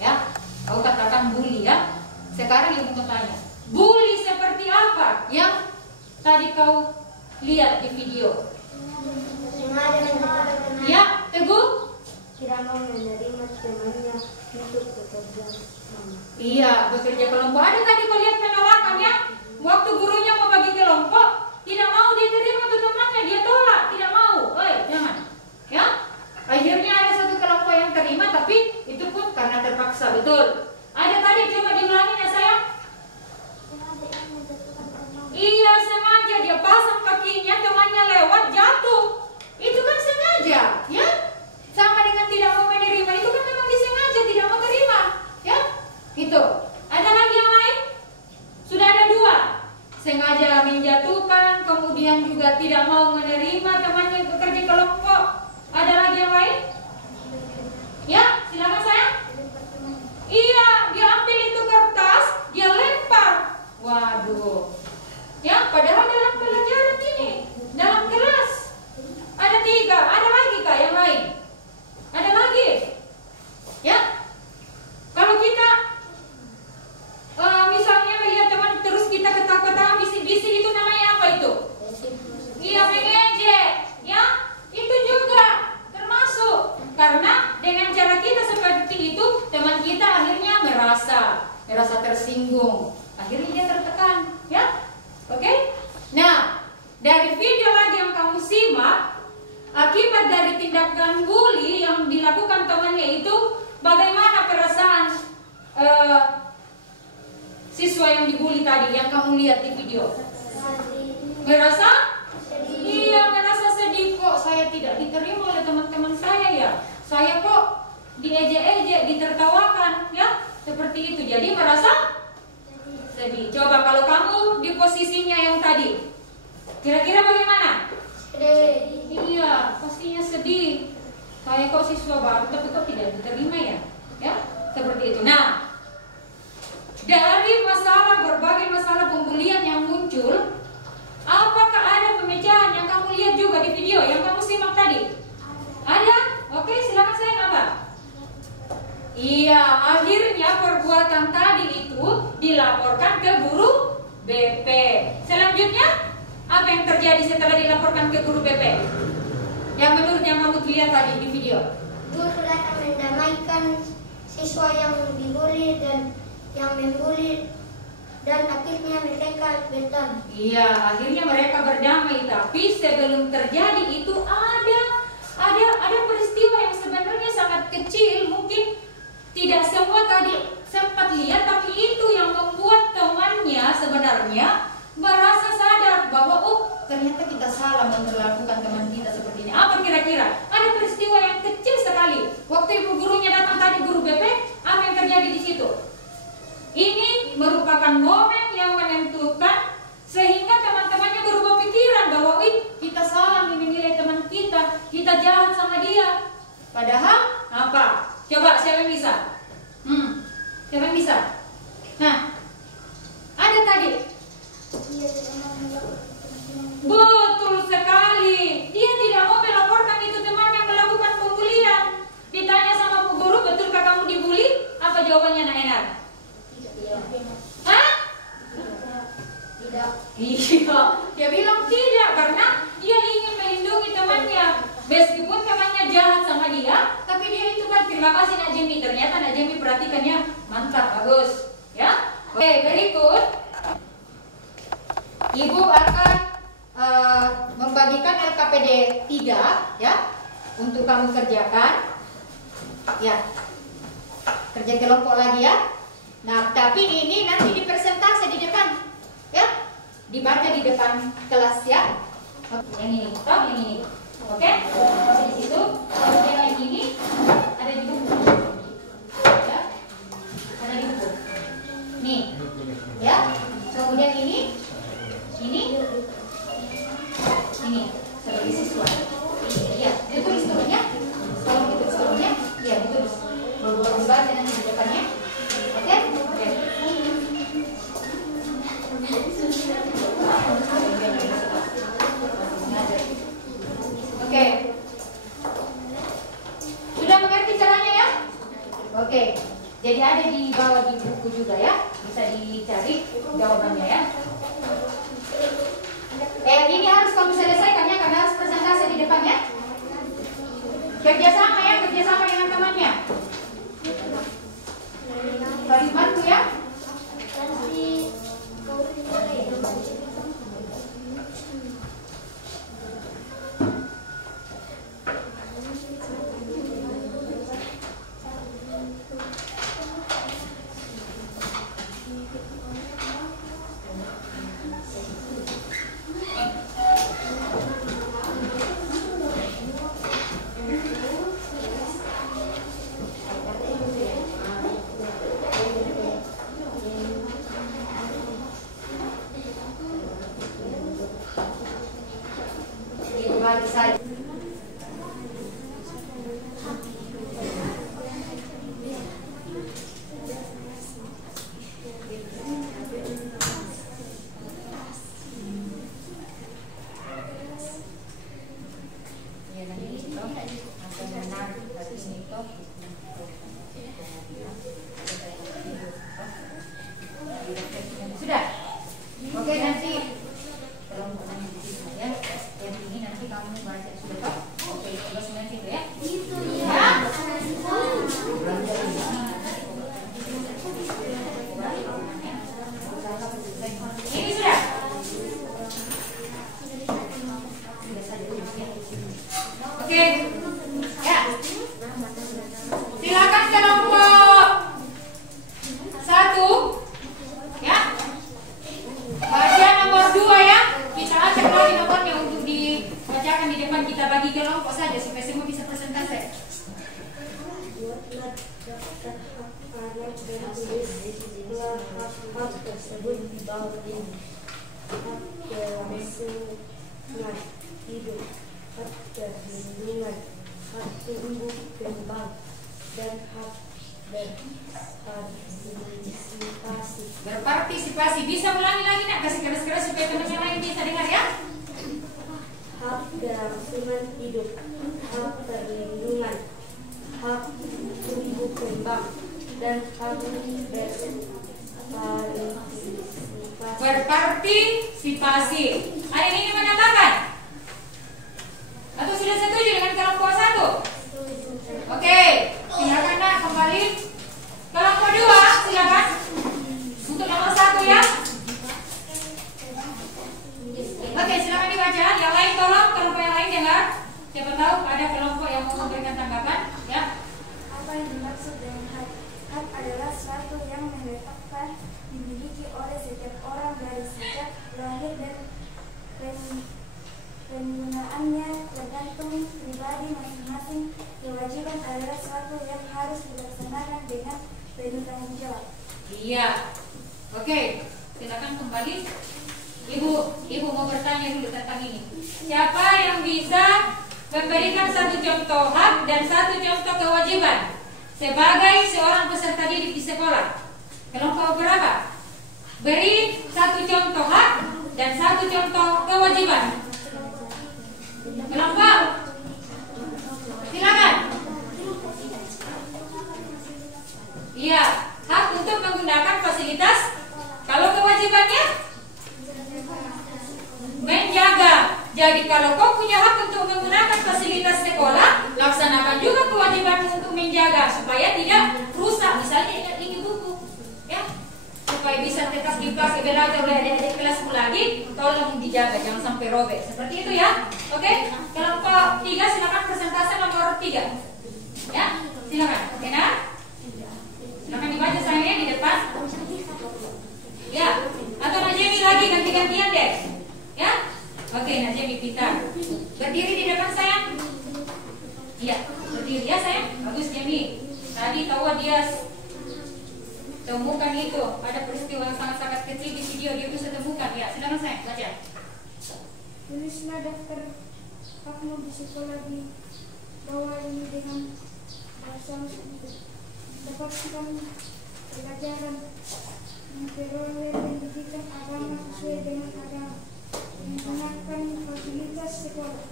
Ya, kau katakan bully ya. Sekarang ibu mau tanya, bully seperti apa yang tadi kau lihat di video? Ya, Teguh? Tidak mau menerima temannya untuk bekerja sama. Iya, bekerja kelompok. Ada tadi kau lihat penolakan ya? Waktu gurunya mau bagi kelompok, tidak mau dia terima tuh temannya, dia tolak, tidak mau. Oi, jangan. Ya? Akhirnya ada satu kelompok yang terima, tapi itu pun karena terpaksa, betul. Ada tadi, coba diulangi ya sayang. Iya, sengaja dia pasang kakinya, temannya lewat, jatuh. Itu kan sengaja, ya? Sama dengan tidak mau menerima, itu kan memang disengaja, tidak mau terima, ya? Itu. Ada lagi yang lain? Sudah ada 2. Sengaja menjatuhkan, kemudian juga tidak mau menerima temannya bekerja kelompok. Ada lagi yang lain? Ya, silakan sayang. Iya, dia ambil itu kertas, dia lempar. Waduh. Ya, padahal dalam pelajaran ini, dalam kelas. Ada 3, ada lagi kah yang lain? Ada lagi? Ya? Kalau kita misalnya melihat teman terus kita ketawa-ketawa bisik-bisik, itu namanya apa itu? Iya, mengejek. Ya? Itu juga termasuk. Karena dengan cara kita seperti itu, teman kita akhirnya merasa tersinggung. Akhirnya dia tertekan. Ya? Oke? Nah, dari video lagi yang kamu simak, akibat dari tindakan bully yang dilakukan temannya itu, bagaimana perasaan siswa yang dibully tadi yang kamu lihat di video? Merasa? Iya, merasa sedih. Kok saya tidak diterima oleh teman-teman saya ya? Saya kok diejek-ejek, ditertawakan, ya? Seperti itu. Jadi merasa sedih. Coba kalau kamu di posisinya yang tadi, kira-kira bagaimana? Iya, pastinya sedih. Saya kok siswa baru tapi kok tidak diterima ya? Ya, seperti itu. Nah, dari berbagai masalah pembulian yang muncul, apakah ada pemecahan yang kamu lihat juga di video yang kamu simak tadi? Ada? Oke, silakan saya apa? Iya, akhirnya perbuatan tadi itu dilaporkan ke guru BP. Selanjutnya, apa yang terjadi setelah dilaporkan ke guru BP? Yang menurut yang kamu lihat tadi di video? Guru datang mendamaikan siswa yang dibully dan yang membuli, dan akhirnya mereka berdamai. Iya, akhirnya mereka berdamai. Tapi sebelum terjadi itu ada peristiwa yang sebenarnya sangat kecil, mungkin tidak semua tadi sempat lihat, tapi itu yang membuat temannya sebenarnya merasa sadar bahwa ternyata kita salah memperlakukan teman kita seperti ini. Apa kira-kira? Ada peristiwa yang kecil sekali. Waktu ibu gurunya datang tadi, guru BP, apa yang terjadi di situ? Ini merupakan momen yang menentukan sehingga teman-temannya berubah pikiran bahwa kita salah menilai teman kita. kita jahat sama dia. Padahal apa? Coba siapa yang bisa? Siapa yang bisa? Nah, ada tadi. Betul sekali. Dia tidak mau melaporkan itu teman yang melakukan pembulian. Ditanya sama Bu Guru, betulkah kamu dibully? Apa jawabannya Nak Enar? Hah? Tidak. Iya, dia bilang tidak karena dia ingin melindungi temannya. Meskipun temannya jahat sama dia, tapi dia itu kan terima kasih Nak Jemi. Ternyata Nak Jemi perhatikannya mantap, bagus. Ya, oke berikut. Ibu akan membagikan LKPD 3 ya untuk kamu kerjakan. Ya, kerja kelompok lagi ya. Nah, tapi ini nanti dipresentasi di depan, ya, dibaca di depan kelas ya. Yang ini, toh yang ini, oke? Di situ, kemudian yang ini ada di buku, ya, ada di buku. Nih, ya. Kemudian ini sebagai siswa. Iya, ditulis turunnya. Kalau ditulis turunnya, iya ditulis. Bagus banget nanti di depannya. Oke? Oke. Oke. Sudah mengerti caranya ya? Oke. Jadi ada di bawah di buku juga ya. Bisa dicari jawabannya ya. Ini harus kamu selesaikan ya karena harus presentasi di depan ya. Kerjasama ya, kerjasama dengan temannya. Saling bantu ya. Sudah. Oke, nanti ya. Yang ini nanti kamu baca sudah. Oke, terus nanti ya. Ya. Ini sudah. Oke. Ya. Silakan kelompok 1. Ya. Baca nomor 2 ya. Kita acak lagi nomornya untuk dibacakan di depan, kita bagi kelompok saja supaya semua bisa presentasi. Tersebut di bawah ini. Hak kelangsungan hidup, hak perlindungan, hak tumbuh kembang, dan hak berpartisipasi. Bisa ulangi lagi nak, kasih keras-keras supaya teman yang lain bisa dengar ya. Hak kelangsungan hidup, hak perlindungan, hak tumbuh kembang, dan hak berpartisipasi. Ada yang ingin menambahkan? Atau sudah setuju dengan kelompok 1? Oke, silakan nak kembali. Kelompok 2, silakan. Untuk nomor 1 ya. Oke, silakan dibaca. Yang lain tolong, kelompok yang lain dengar. Siapa tahu ada kelompok yang mau memberikan tanggapan, ya. Apa yang dimaksud dengan hak? Hak adalah sesuatu yang meletakkan dimiliki oleh setiap orang dari sejak lahir dan penggunaannya tergantung pribadi masing-masing. Kewajiban adalah sesuatu yang harus dilaksanakan dengan penuh tanggung jawab. Iya. Oke, silakan kembali. Ibu mau bertanya dulu tentang ini. Siapa yang bisa memberikan satu contoh hak dan satu contoh kewajiban sebagai seorang peserta didik di sekolah. Kelompok berapa? Beri satu contoh hak dan satu contoh kewajiban. Kelompok, silakan. Iya, hak untuk menggunakan fasilitas. Kalau kewajibannya menjaga. Jadi kalau kau punya hak untuk menggunakan fasilitas sekolah, laksanakan juga kewajiban untuk menjaga supaya tidak rusak. Misalnya ini buku, ya, supaya bisa tetap dipakai belajar oleh adik-adik kelasmu lagi. Tolong dijaga, jangan sampai robek. Seperti itu ya. Oke, kelompok 3 silakan presentasi nomor 3. Ya, silakan. Oke, nah? Silakan dibaca sayangnya di depan. Ya, atau Najemi lagi ganti-gantian deh. Ya. Oke, Najemi kita. Berdiri di depan sayang. Iya, berdiri ya sayang. Bagus Jemi. Tadi tahu dia temukan itu. Ada peristiwa yang sangat-sangat kecil di video dia bisa temukan. Ya, silakan sayang baca. Tulislah daftar hakmu di sekolah di bawah ini dengan bahasa dapatkan pelajaran memperoleh pendidikan agama sesuai dengan agama, menggunakan fasilitas sekolah.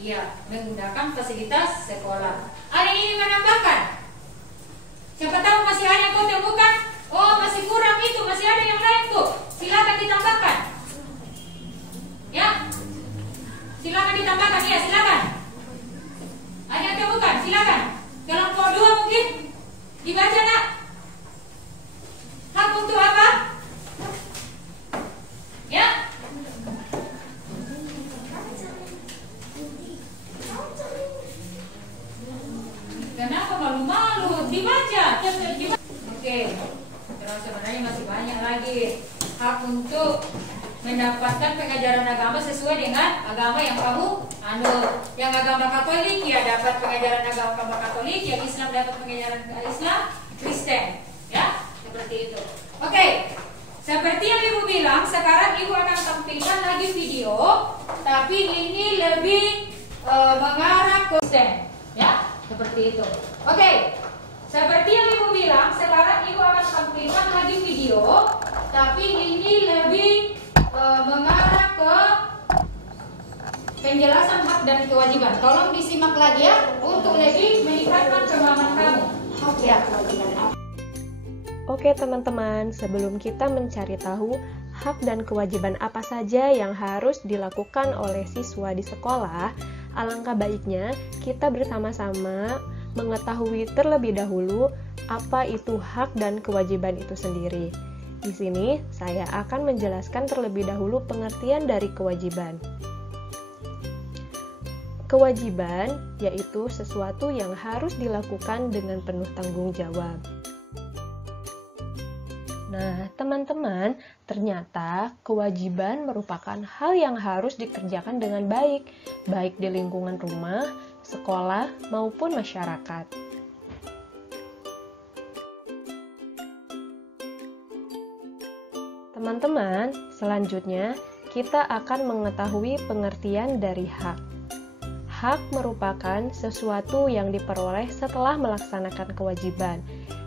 Iya, menggunakan fasilitas sekolah. Ada yang ingin menambahkan? Siapa tahu masih ada yang kau temukan? Oh, masih kurang itu, masih ada yang lain tuh. Silakan ditambahkan. Ya, silakan ditambahkan. Ya, silakan. Ada yang temukan? Silakan. Kelompok 2 mungkin dibaca nak. Hak untuk apa? Ya. Kenapa malu-malu? Dibaca. Oke. Terus sebenarnya masih banyak lagi. Hak untuk mendapatkan pengajaran agama sesuai dengan agama yang kamu anut. Yang agama Katolik ya dapat pengajaran agama Katolik, yang Islam dapat pengajaran Islam, Kristen. Ya, seperti itu. Oke. Seperti yang Ibu bilang, sekarang Ibu akan tampilkan lagi video, tapi ini lebih mengarah ke Kristen. Ya, seperti itu. Oke. Seperti yang Ibu bilang, sekarang Ibu akan tampilkan lagi video, tapi ini lebih mengarah ke penjelasan hak dan kewajiban. Tolong disimak lagi ya, untuk lebih meningkatkan pemahaman kamu. Ya. Oke teman-teman, sebelum kita mencari tahu hak dan kewajiban apa saja yang harus dilakukan oleh siswa di sekolah, alangkah baiknya kita bersama-sama mengetahui terlebih dahulu apa itu hak dan kewajiban itu sendiri. Di sini saya akan menjelaskan terlebih dahulu pengertian dari kewajiban. Kewajiban yaitu sesuatu yang harus dilakukan dengan penuh tanggung jawab. Nah, teman-teman, ternyata kewajiban merupakan hal yang harus dikerjakan dengan baik, baik di lingkungan rumah, sekolah, maupun masyarakat. Teman-teman, selanjutnya kita akan mengetahui pengertian dari hak. Hak merupakan sesuatu yang diperoleh setelah melaksanakan kewajiban.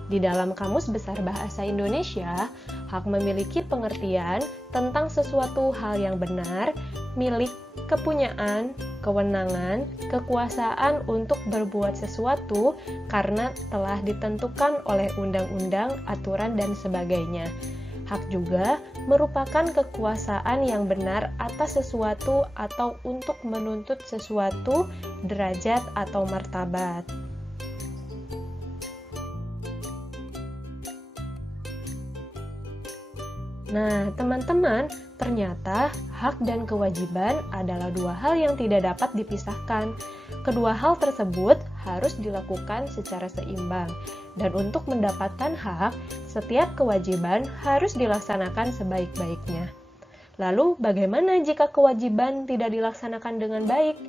Di dalam Kamus Besar Bahasa Indonesia, hak memiliki pengertian tentang sesuatu hal yang benar, milik, kepunyaan, kewenangan, kekuasaan untuk berbuat sesuatu karena telah ditentukan oleh undang-undang, aturan, dan sebagainya. Hak juga merupakan kekuasaan yang benar atas sesuatu atau untuk menuntut sesuatu, derajat, atau martabat. Nah, teman-teman, ternyata hak dan kewajiban adalah dua hal yang tidak dapat dipisahkan. Kedua hal tersebut harus dilakukan secara seimbang, dan untuk mendapatkan hak, setiap kewajiban harus dilaksanakan sebaik-baiknya. Lalu, bagaimana jika kewajiban tidak dilaksanakan dengan baik?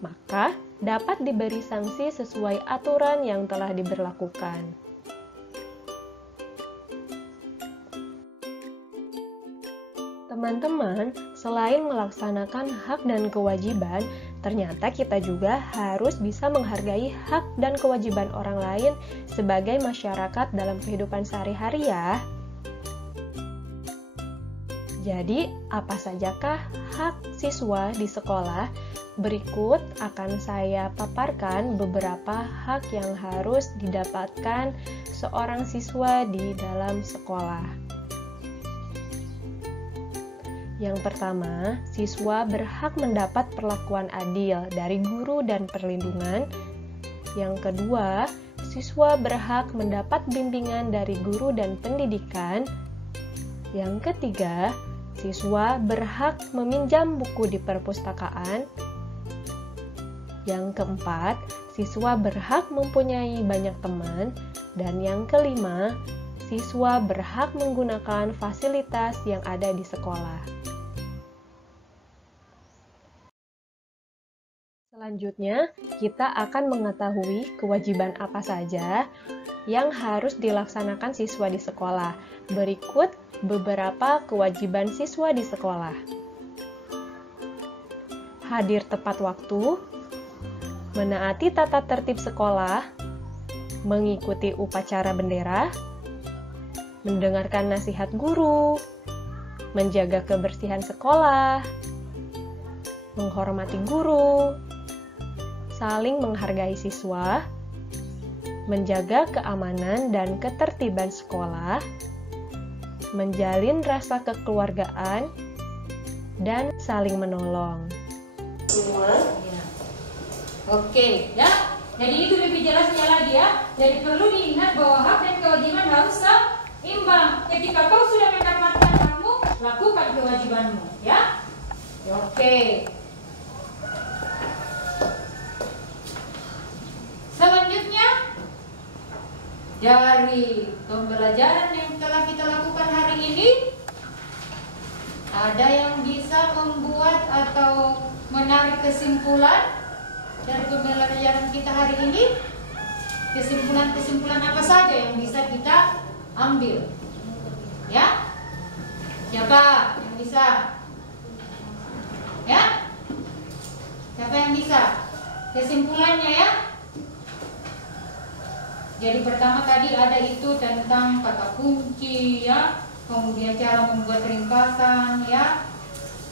Maka, dapat diberi sanksi sesuai aturan yang telah diberlakukan. Teman-teman, selain melaksanakan hak dan kewajiban, ternyata kita juga harus bisa menghargai hak dan kewajiban orang lain sebagai masyarakat dalam kehidupan sehari-hari ya. Jadi, apa sajakah hak siswa di sekolah? Berikut akan saya paparkan beberapa hak yang harus didapatkan seorang siswa di dalam sekolah. Yang pertama, siswa berhak mendapat perlakuan adil dari guru dan perlindungan. Yang kedua, siswa berhak mendapat bimbingan dari guru dan pendidikan. Yang ketiga, siswa berhak meminjam buku di perpustakaan. Yang keempat, siswa berhak mempunyai banyak teman. Dan yang kelima, siswa berhak menggunakan fasilitas yang ada di sekolah. Selanjutnya, kita akan mengetahui kewajiban apa saja yang harus dilaksanakan siswa di sekolah. Berikut beberapa kewajiban siswa di sekolah. Hadir tepat waktu, menaati tata tertib sekolah, mengikuti upacara bendera, mendengarkan nasihat guru, menjaga kebersihan sekolah, menghormati guru, saling menghargai siswa, menjaga keamanan dan ketertiban sekolah, menjalin rasa kekeluargaan, dan saling menolong. Ya. Oke, ya. Jadi itu lebih jelasnya lagi ya. Jadi perlu diingat bahwa hak dan kewajiban harus seimbang. Ketika kau sudah mendapatkan hakmu, lakukan kewajibanmu, ya. Oke. Selanjutnya, dari pembelajaran yang telah kita lakukan hari ini, ada yang bisa membuat atau menarik kesimpulan dari pembelajaran kita hari ini? Kesimpulan-kesimpulan apa saja yang bisa kita ambil? Ya? Siapa yang bisa? Ya? Siapa yang bisa? Kesimpulannya ya? Jadi pertama tadi ada itu tentang kata kunci ya, kemudian cara membuat ringkasan ya,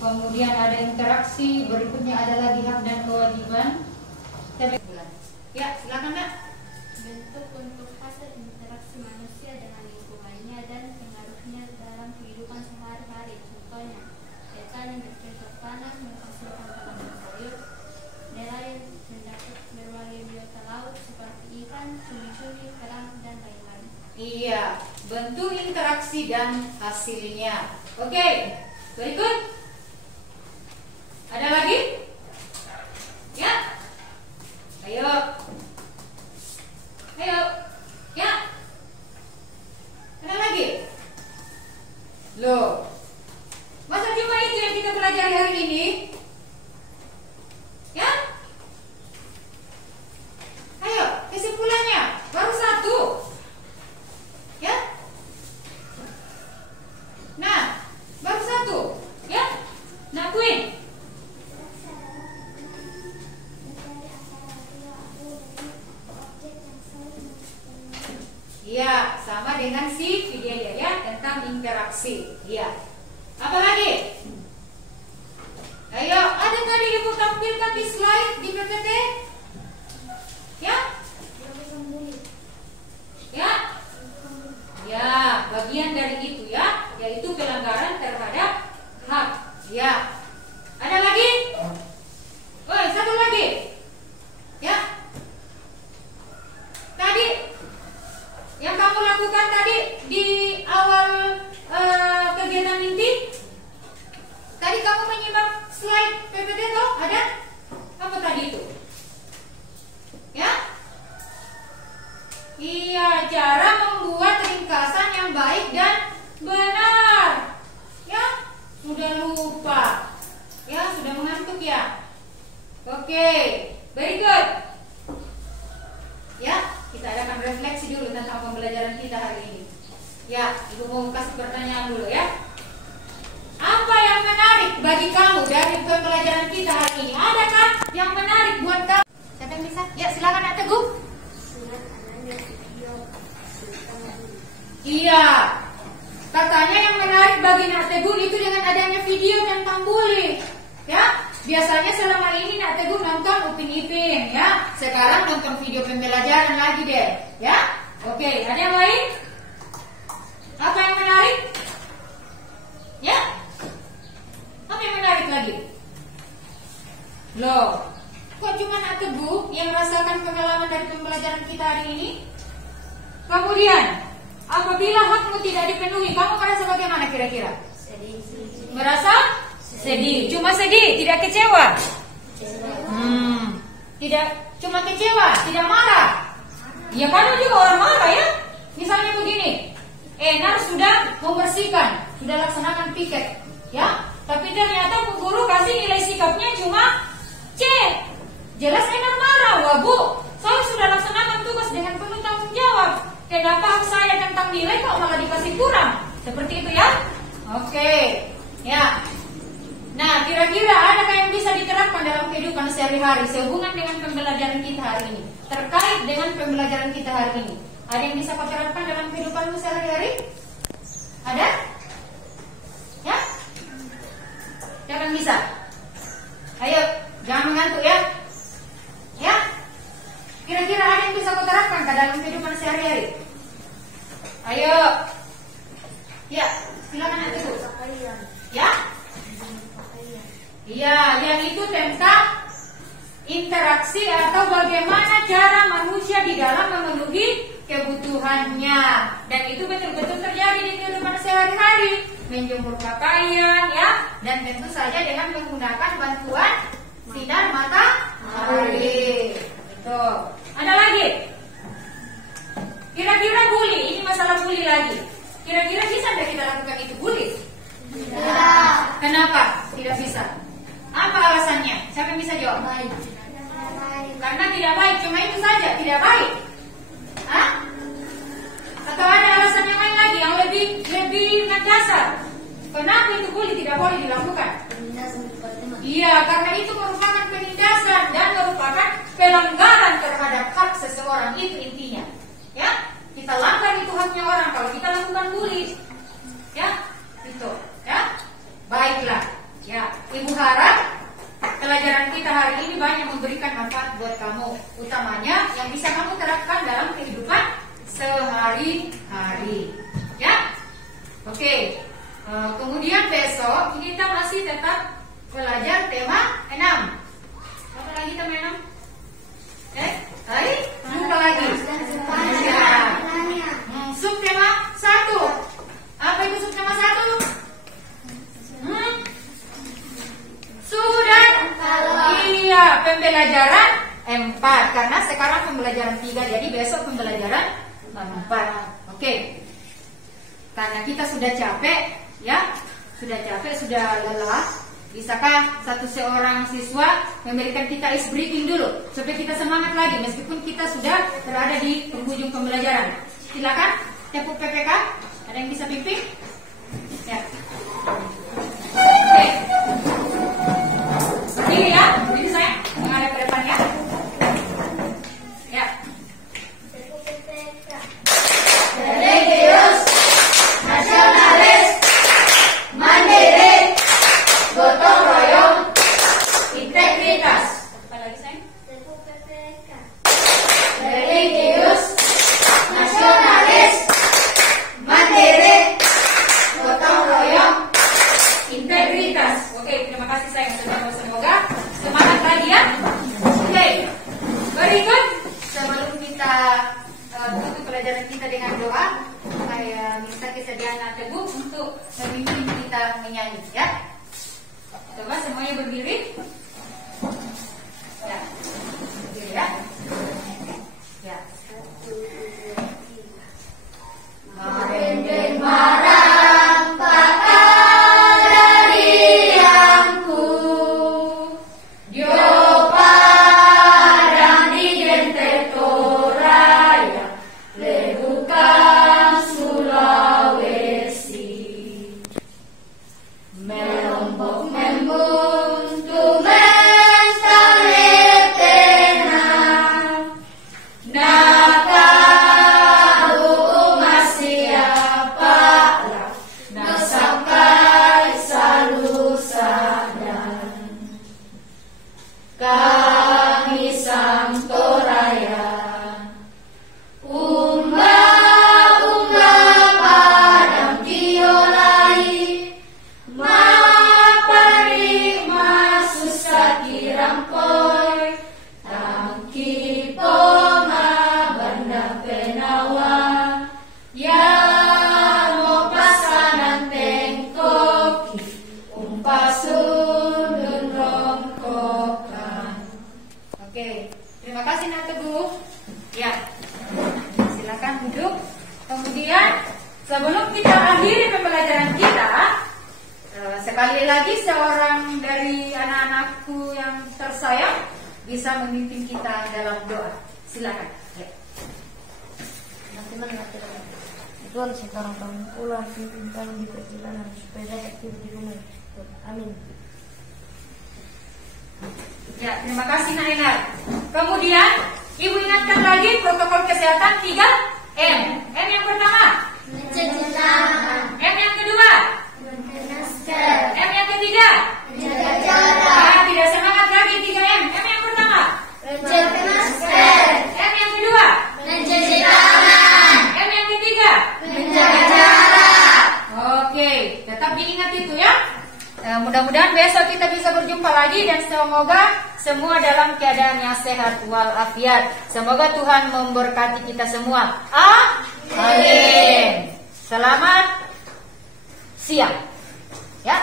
kemudian ada interaksi, berikutnya ada lagi hak dan kewajiban. Ya, silakan Nak. Bentuk untuk hasil interaksi manusia dengan lingkungannya dan pengaruhnya dalam kehidupan sehari-hari. Contohnya, ikan yang bercocok tanam menghasilkan tanaman sayur, nelayan mendapat berbagai biota laut seperti ikan, cumi-cumi, kerang, dan lain-lain. Iya, bentuk interaksi dan hasilnya. Oke, berikut. Ada lagi? Ya. Ayo. Ayo. Ya. Ada lagi? Loh. Masa cuma itu yang kita pelajari hari ini? Ya? Ayo, kesimpulannya. Baru satu. Ya? Nah, baru satu. Ya? Nah, Queen. Iya, sama dengan si video ya, tentang interaksi. Iya. Apa lagi? Ayo, ada tadi ibu tampilkan di slide di PPT? Ya? Ya? Ya, bagian dari itu ya, yaitu pelanggaran terhadap hak. Ya. Ada lagi? Oh, satu lagi. Ya. Tadi yang kamu lakukan tadi di awal kegiatan inti, tadi kamu menyimak slide PPT toh? Ada? Apa tadi itu? Ya? Iya, cara membuat ringkasan yang baik dan benar. Ya? Sudah lupa. Ya, sudah mengantuk ya? Oke, very good. Ya, kita akan refleksi dulu tentang pembelajaran kita hari ini. Ya, Ibu mau kasih pertanyaan dulu ya. Apa yang menarik bagi kamu dari pembelajaran kita hari ini? Adakah yang menarik buat kamu? Siapa yang bisa? Ya, silakan Nak Teguh. Iya, katanya yang menarik bagi Nak Teguh itu dengan adanya video tentang bully. Ya, biasanya selama ini Nak Teguh nonton Upin Ipin, ya. Sekarang nonton video pembelajaran lagi deh, ya. Oke, ada yang lain? Apa yang menarik? Ya, apa yang menarik lagi? Loh, kok cuma Nak Teguh yang merasakan pengalaman dari pembelajaran kita hari ini? Kemudian, apabila hakmu tidak dipenuhi, kamu merasa bagaimana kira-kira? Merasa sedih. Cuma sedih, tidak kecewa. Tidak, cuma kecewa, tidak marah. Ya kadang juga orang marah ya. Misalnya begini, Enar sudah membersihkan, sudah laksanakan piket, ya. Tapi ternyata Bu Guru kasih nilai sikapnya cuma C. Jelas Enar marah, wah Bu, saya sudah laksanakan tugas dengan penuh tanggung jawab. Kenapa saya tentang nilai kok malah dikasih kurang? Seperti itu ya? Oke, ya. Nah, kira-kira adakah yang bisa diterapkan dalam kehidupan sehari-hari sehubungan dengan pembelajaran kita hari ini? Terkait dengan pembelajaran kita hari ini, ada yang bisa kau terapkan dalam kehidupanmu sehari-hari? Ada? Ya? Siapa yang bisa? Ayo, jangan mengantuk ya. Ya? Kira-kira ada yang bisa kau terapkan dalam kehidupan sehari-hari? Ayo. Ya, silakan Nak Teguh. Ya? Iya, yang itu tentang interaksi atau bagaimana cara manusia di dalam memenuhi kebutuhannya. Dan itu betul-betul terjadi di kehidupan sehari-hari. Menjemur pakaian, ya, dan tentu saja dengan menggunakan bantuan sinar matahari. Betul. Ada lagi? Kira-kira bully, ini masalah bully lagi. Kira-kira bisa tidak kita lakukan itu bully? Tidak. Kenapa tidak bisa? Apa alasannya? Siapa yang bisa jawab? Baik. Karena tidak baik, cuma itu saja, tidak baik. Hah? Atau ada alasan yang lain lagi yang lebih mendasar? Kenapa itu bully tidak boleh dilakukan? Iya, karena itu merupakan penindasan dan merupakan pelanggaran terhadap hak seseorang, itu intinya. Ya, kita langgar itu haknya orang kalau kita lakukan bully. Ya, itu. Ya, baiklah. Ya, Ibu harap pelajaran kita hari ini banyak memberikan manfaat buat kamu, utamanya yang bisa kamu terapkan dalam kehidupan sehari-hari. Ya, oke. Kemudian besok kita masih tetap belajar tema 6. Apa lagi tema 6? Lupa lagi. Ya. Subtema 1. Apa itu subtema 1? Suhu dan iya, pembelajaran 4 karena sekarang pembelajaran 3, jadi besok pembelajaran 4. Oke. Karena kita sudah capek, ya, sudah lelah. Bisakah seorang siswa memberikan kita ice breaking dulu supaya kita semangat lagi meskipun kita sudah berada di penghujung pembelajaran. Silakan, tepuk PPK. Ada yang bisa pimpin? Ya. Oke. Berdiri ya, berdiri saya menghadap ke depan ya. Ya. Religius, nasionalis, mandiri, gotong royong, integritas. Apa lagi sayang? Religius, nasionalis, mandiri, gotong royong, integritas. Oke, terima kasih sayang. Semoga semangat lagi ya. Oke, berikut sebelum kita tutup pelajaran kita dengan doa, saya minta kesediaan Nak Teguh untuk memimpin kita menyanyi ya. Coba semuanya berdiri. Ya, berdiri ya. Ya. Marendeng marang pakadarianku, dio parang di gente toraya, lebukan Sulawesi, melombok kasih Nak Teguh. Ya, silakan duduk. Kemudian sebelum kita akhiri pembelajaran kita, sekali lagi seorang dari anak-anakku yang tersayang bisa memimpin kita dalam doa. Silakan. Ya. Tuhan, sekarang kami pulang, pimpin kami di perjalanan supaya dapat tidur di rumah. Amin. Ya, terima kasih Nak Enar. Kemudian Ibu ingatkan lagi protokol kesehatan 3M. M yang pertama, Mencuci tangan. M yang kedua, Memakai masker. M yang ketiga. Menjaga jarak. Tidak semangat lagi 3M. M yang pertama, Mencuci masker. M yang kedua, Mencuci tangan. M yang ketiga. Menjaga jarak. Oke, tetap diingat itu ya. Mudah-mudahan besok kita bisa berjumpa lagi dan semoga semua dalam keadaan yang sehat walafiat. Semoga Tuhan memberkati kita semua. Amin. Selamat siang. Ya.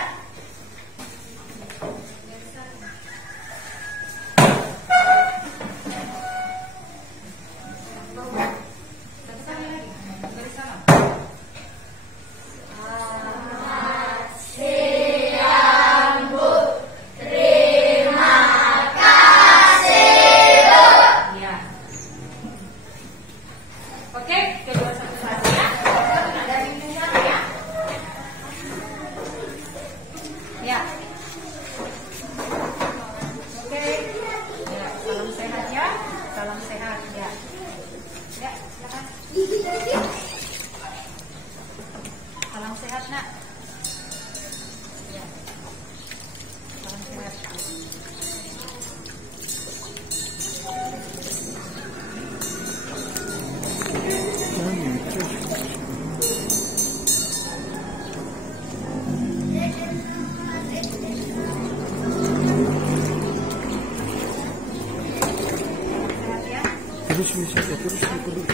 Oke, kedua satu lagi ya. Ada minuman ya. Ya. Oke. Ya, salam sehat ya. Salam sehat ya. Ya, silakan. Salam sehat, Nak. Ya. Salam sehat.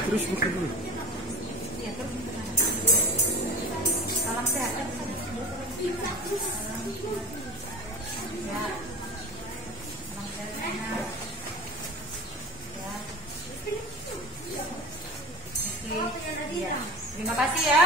Terus buka dulu. Ya, terus ke sana. Salam sehat. Ya. Salam sehat. Ya. Oke. Ya. Terima kasih ya.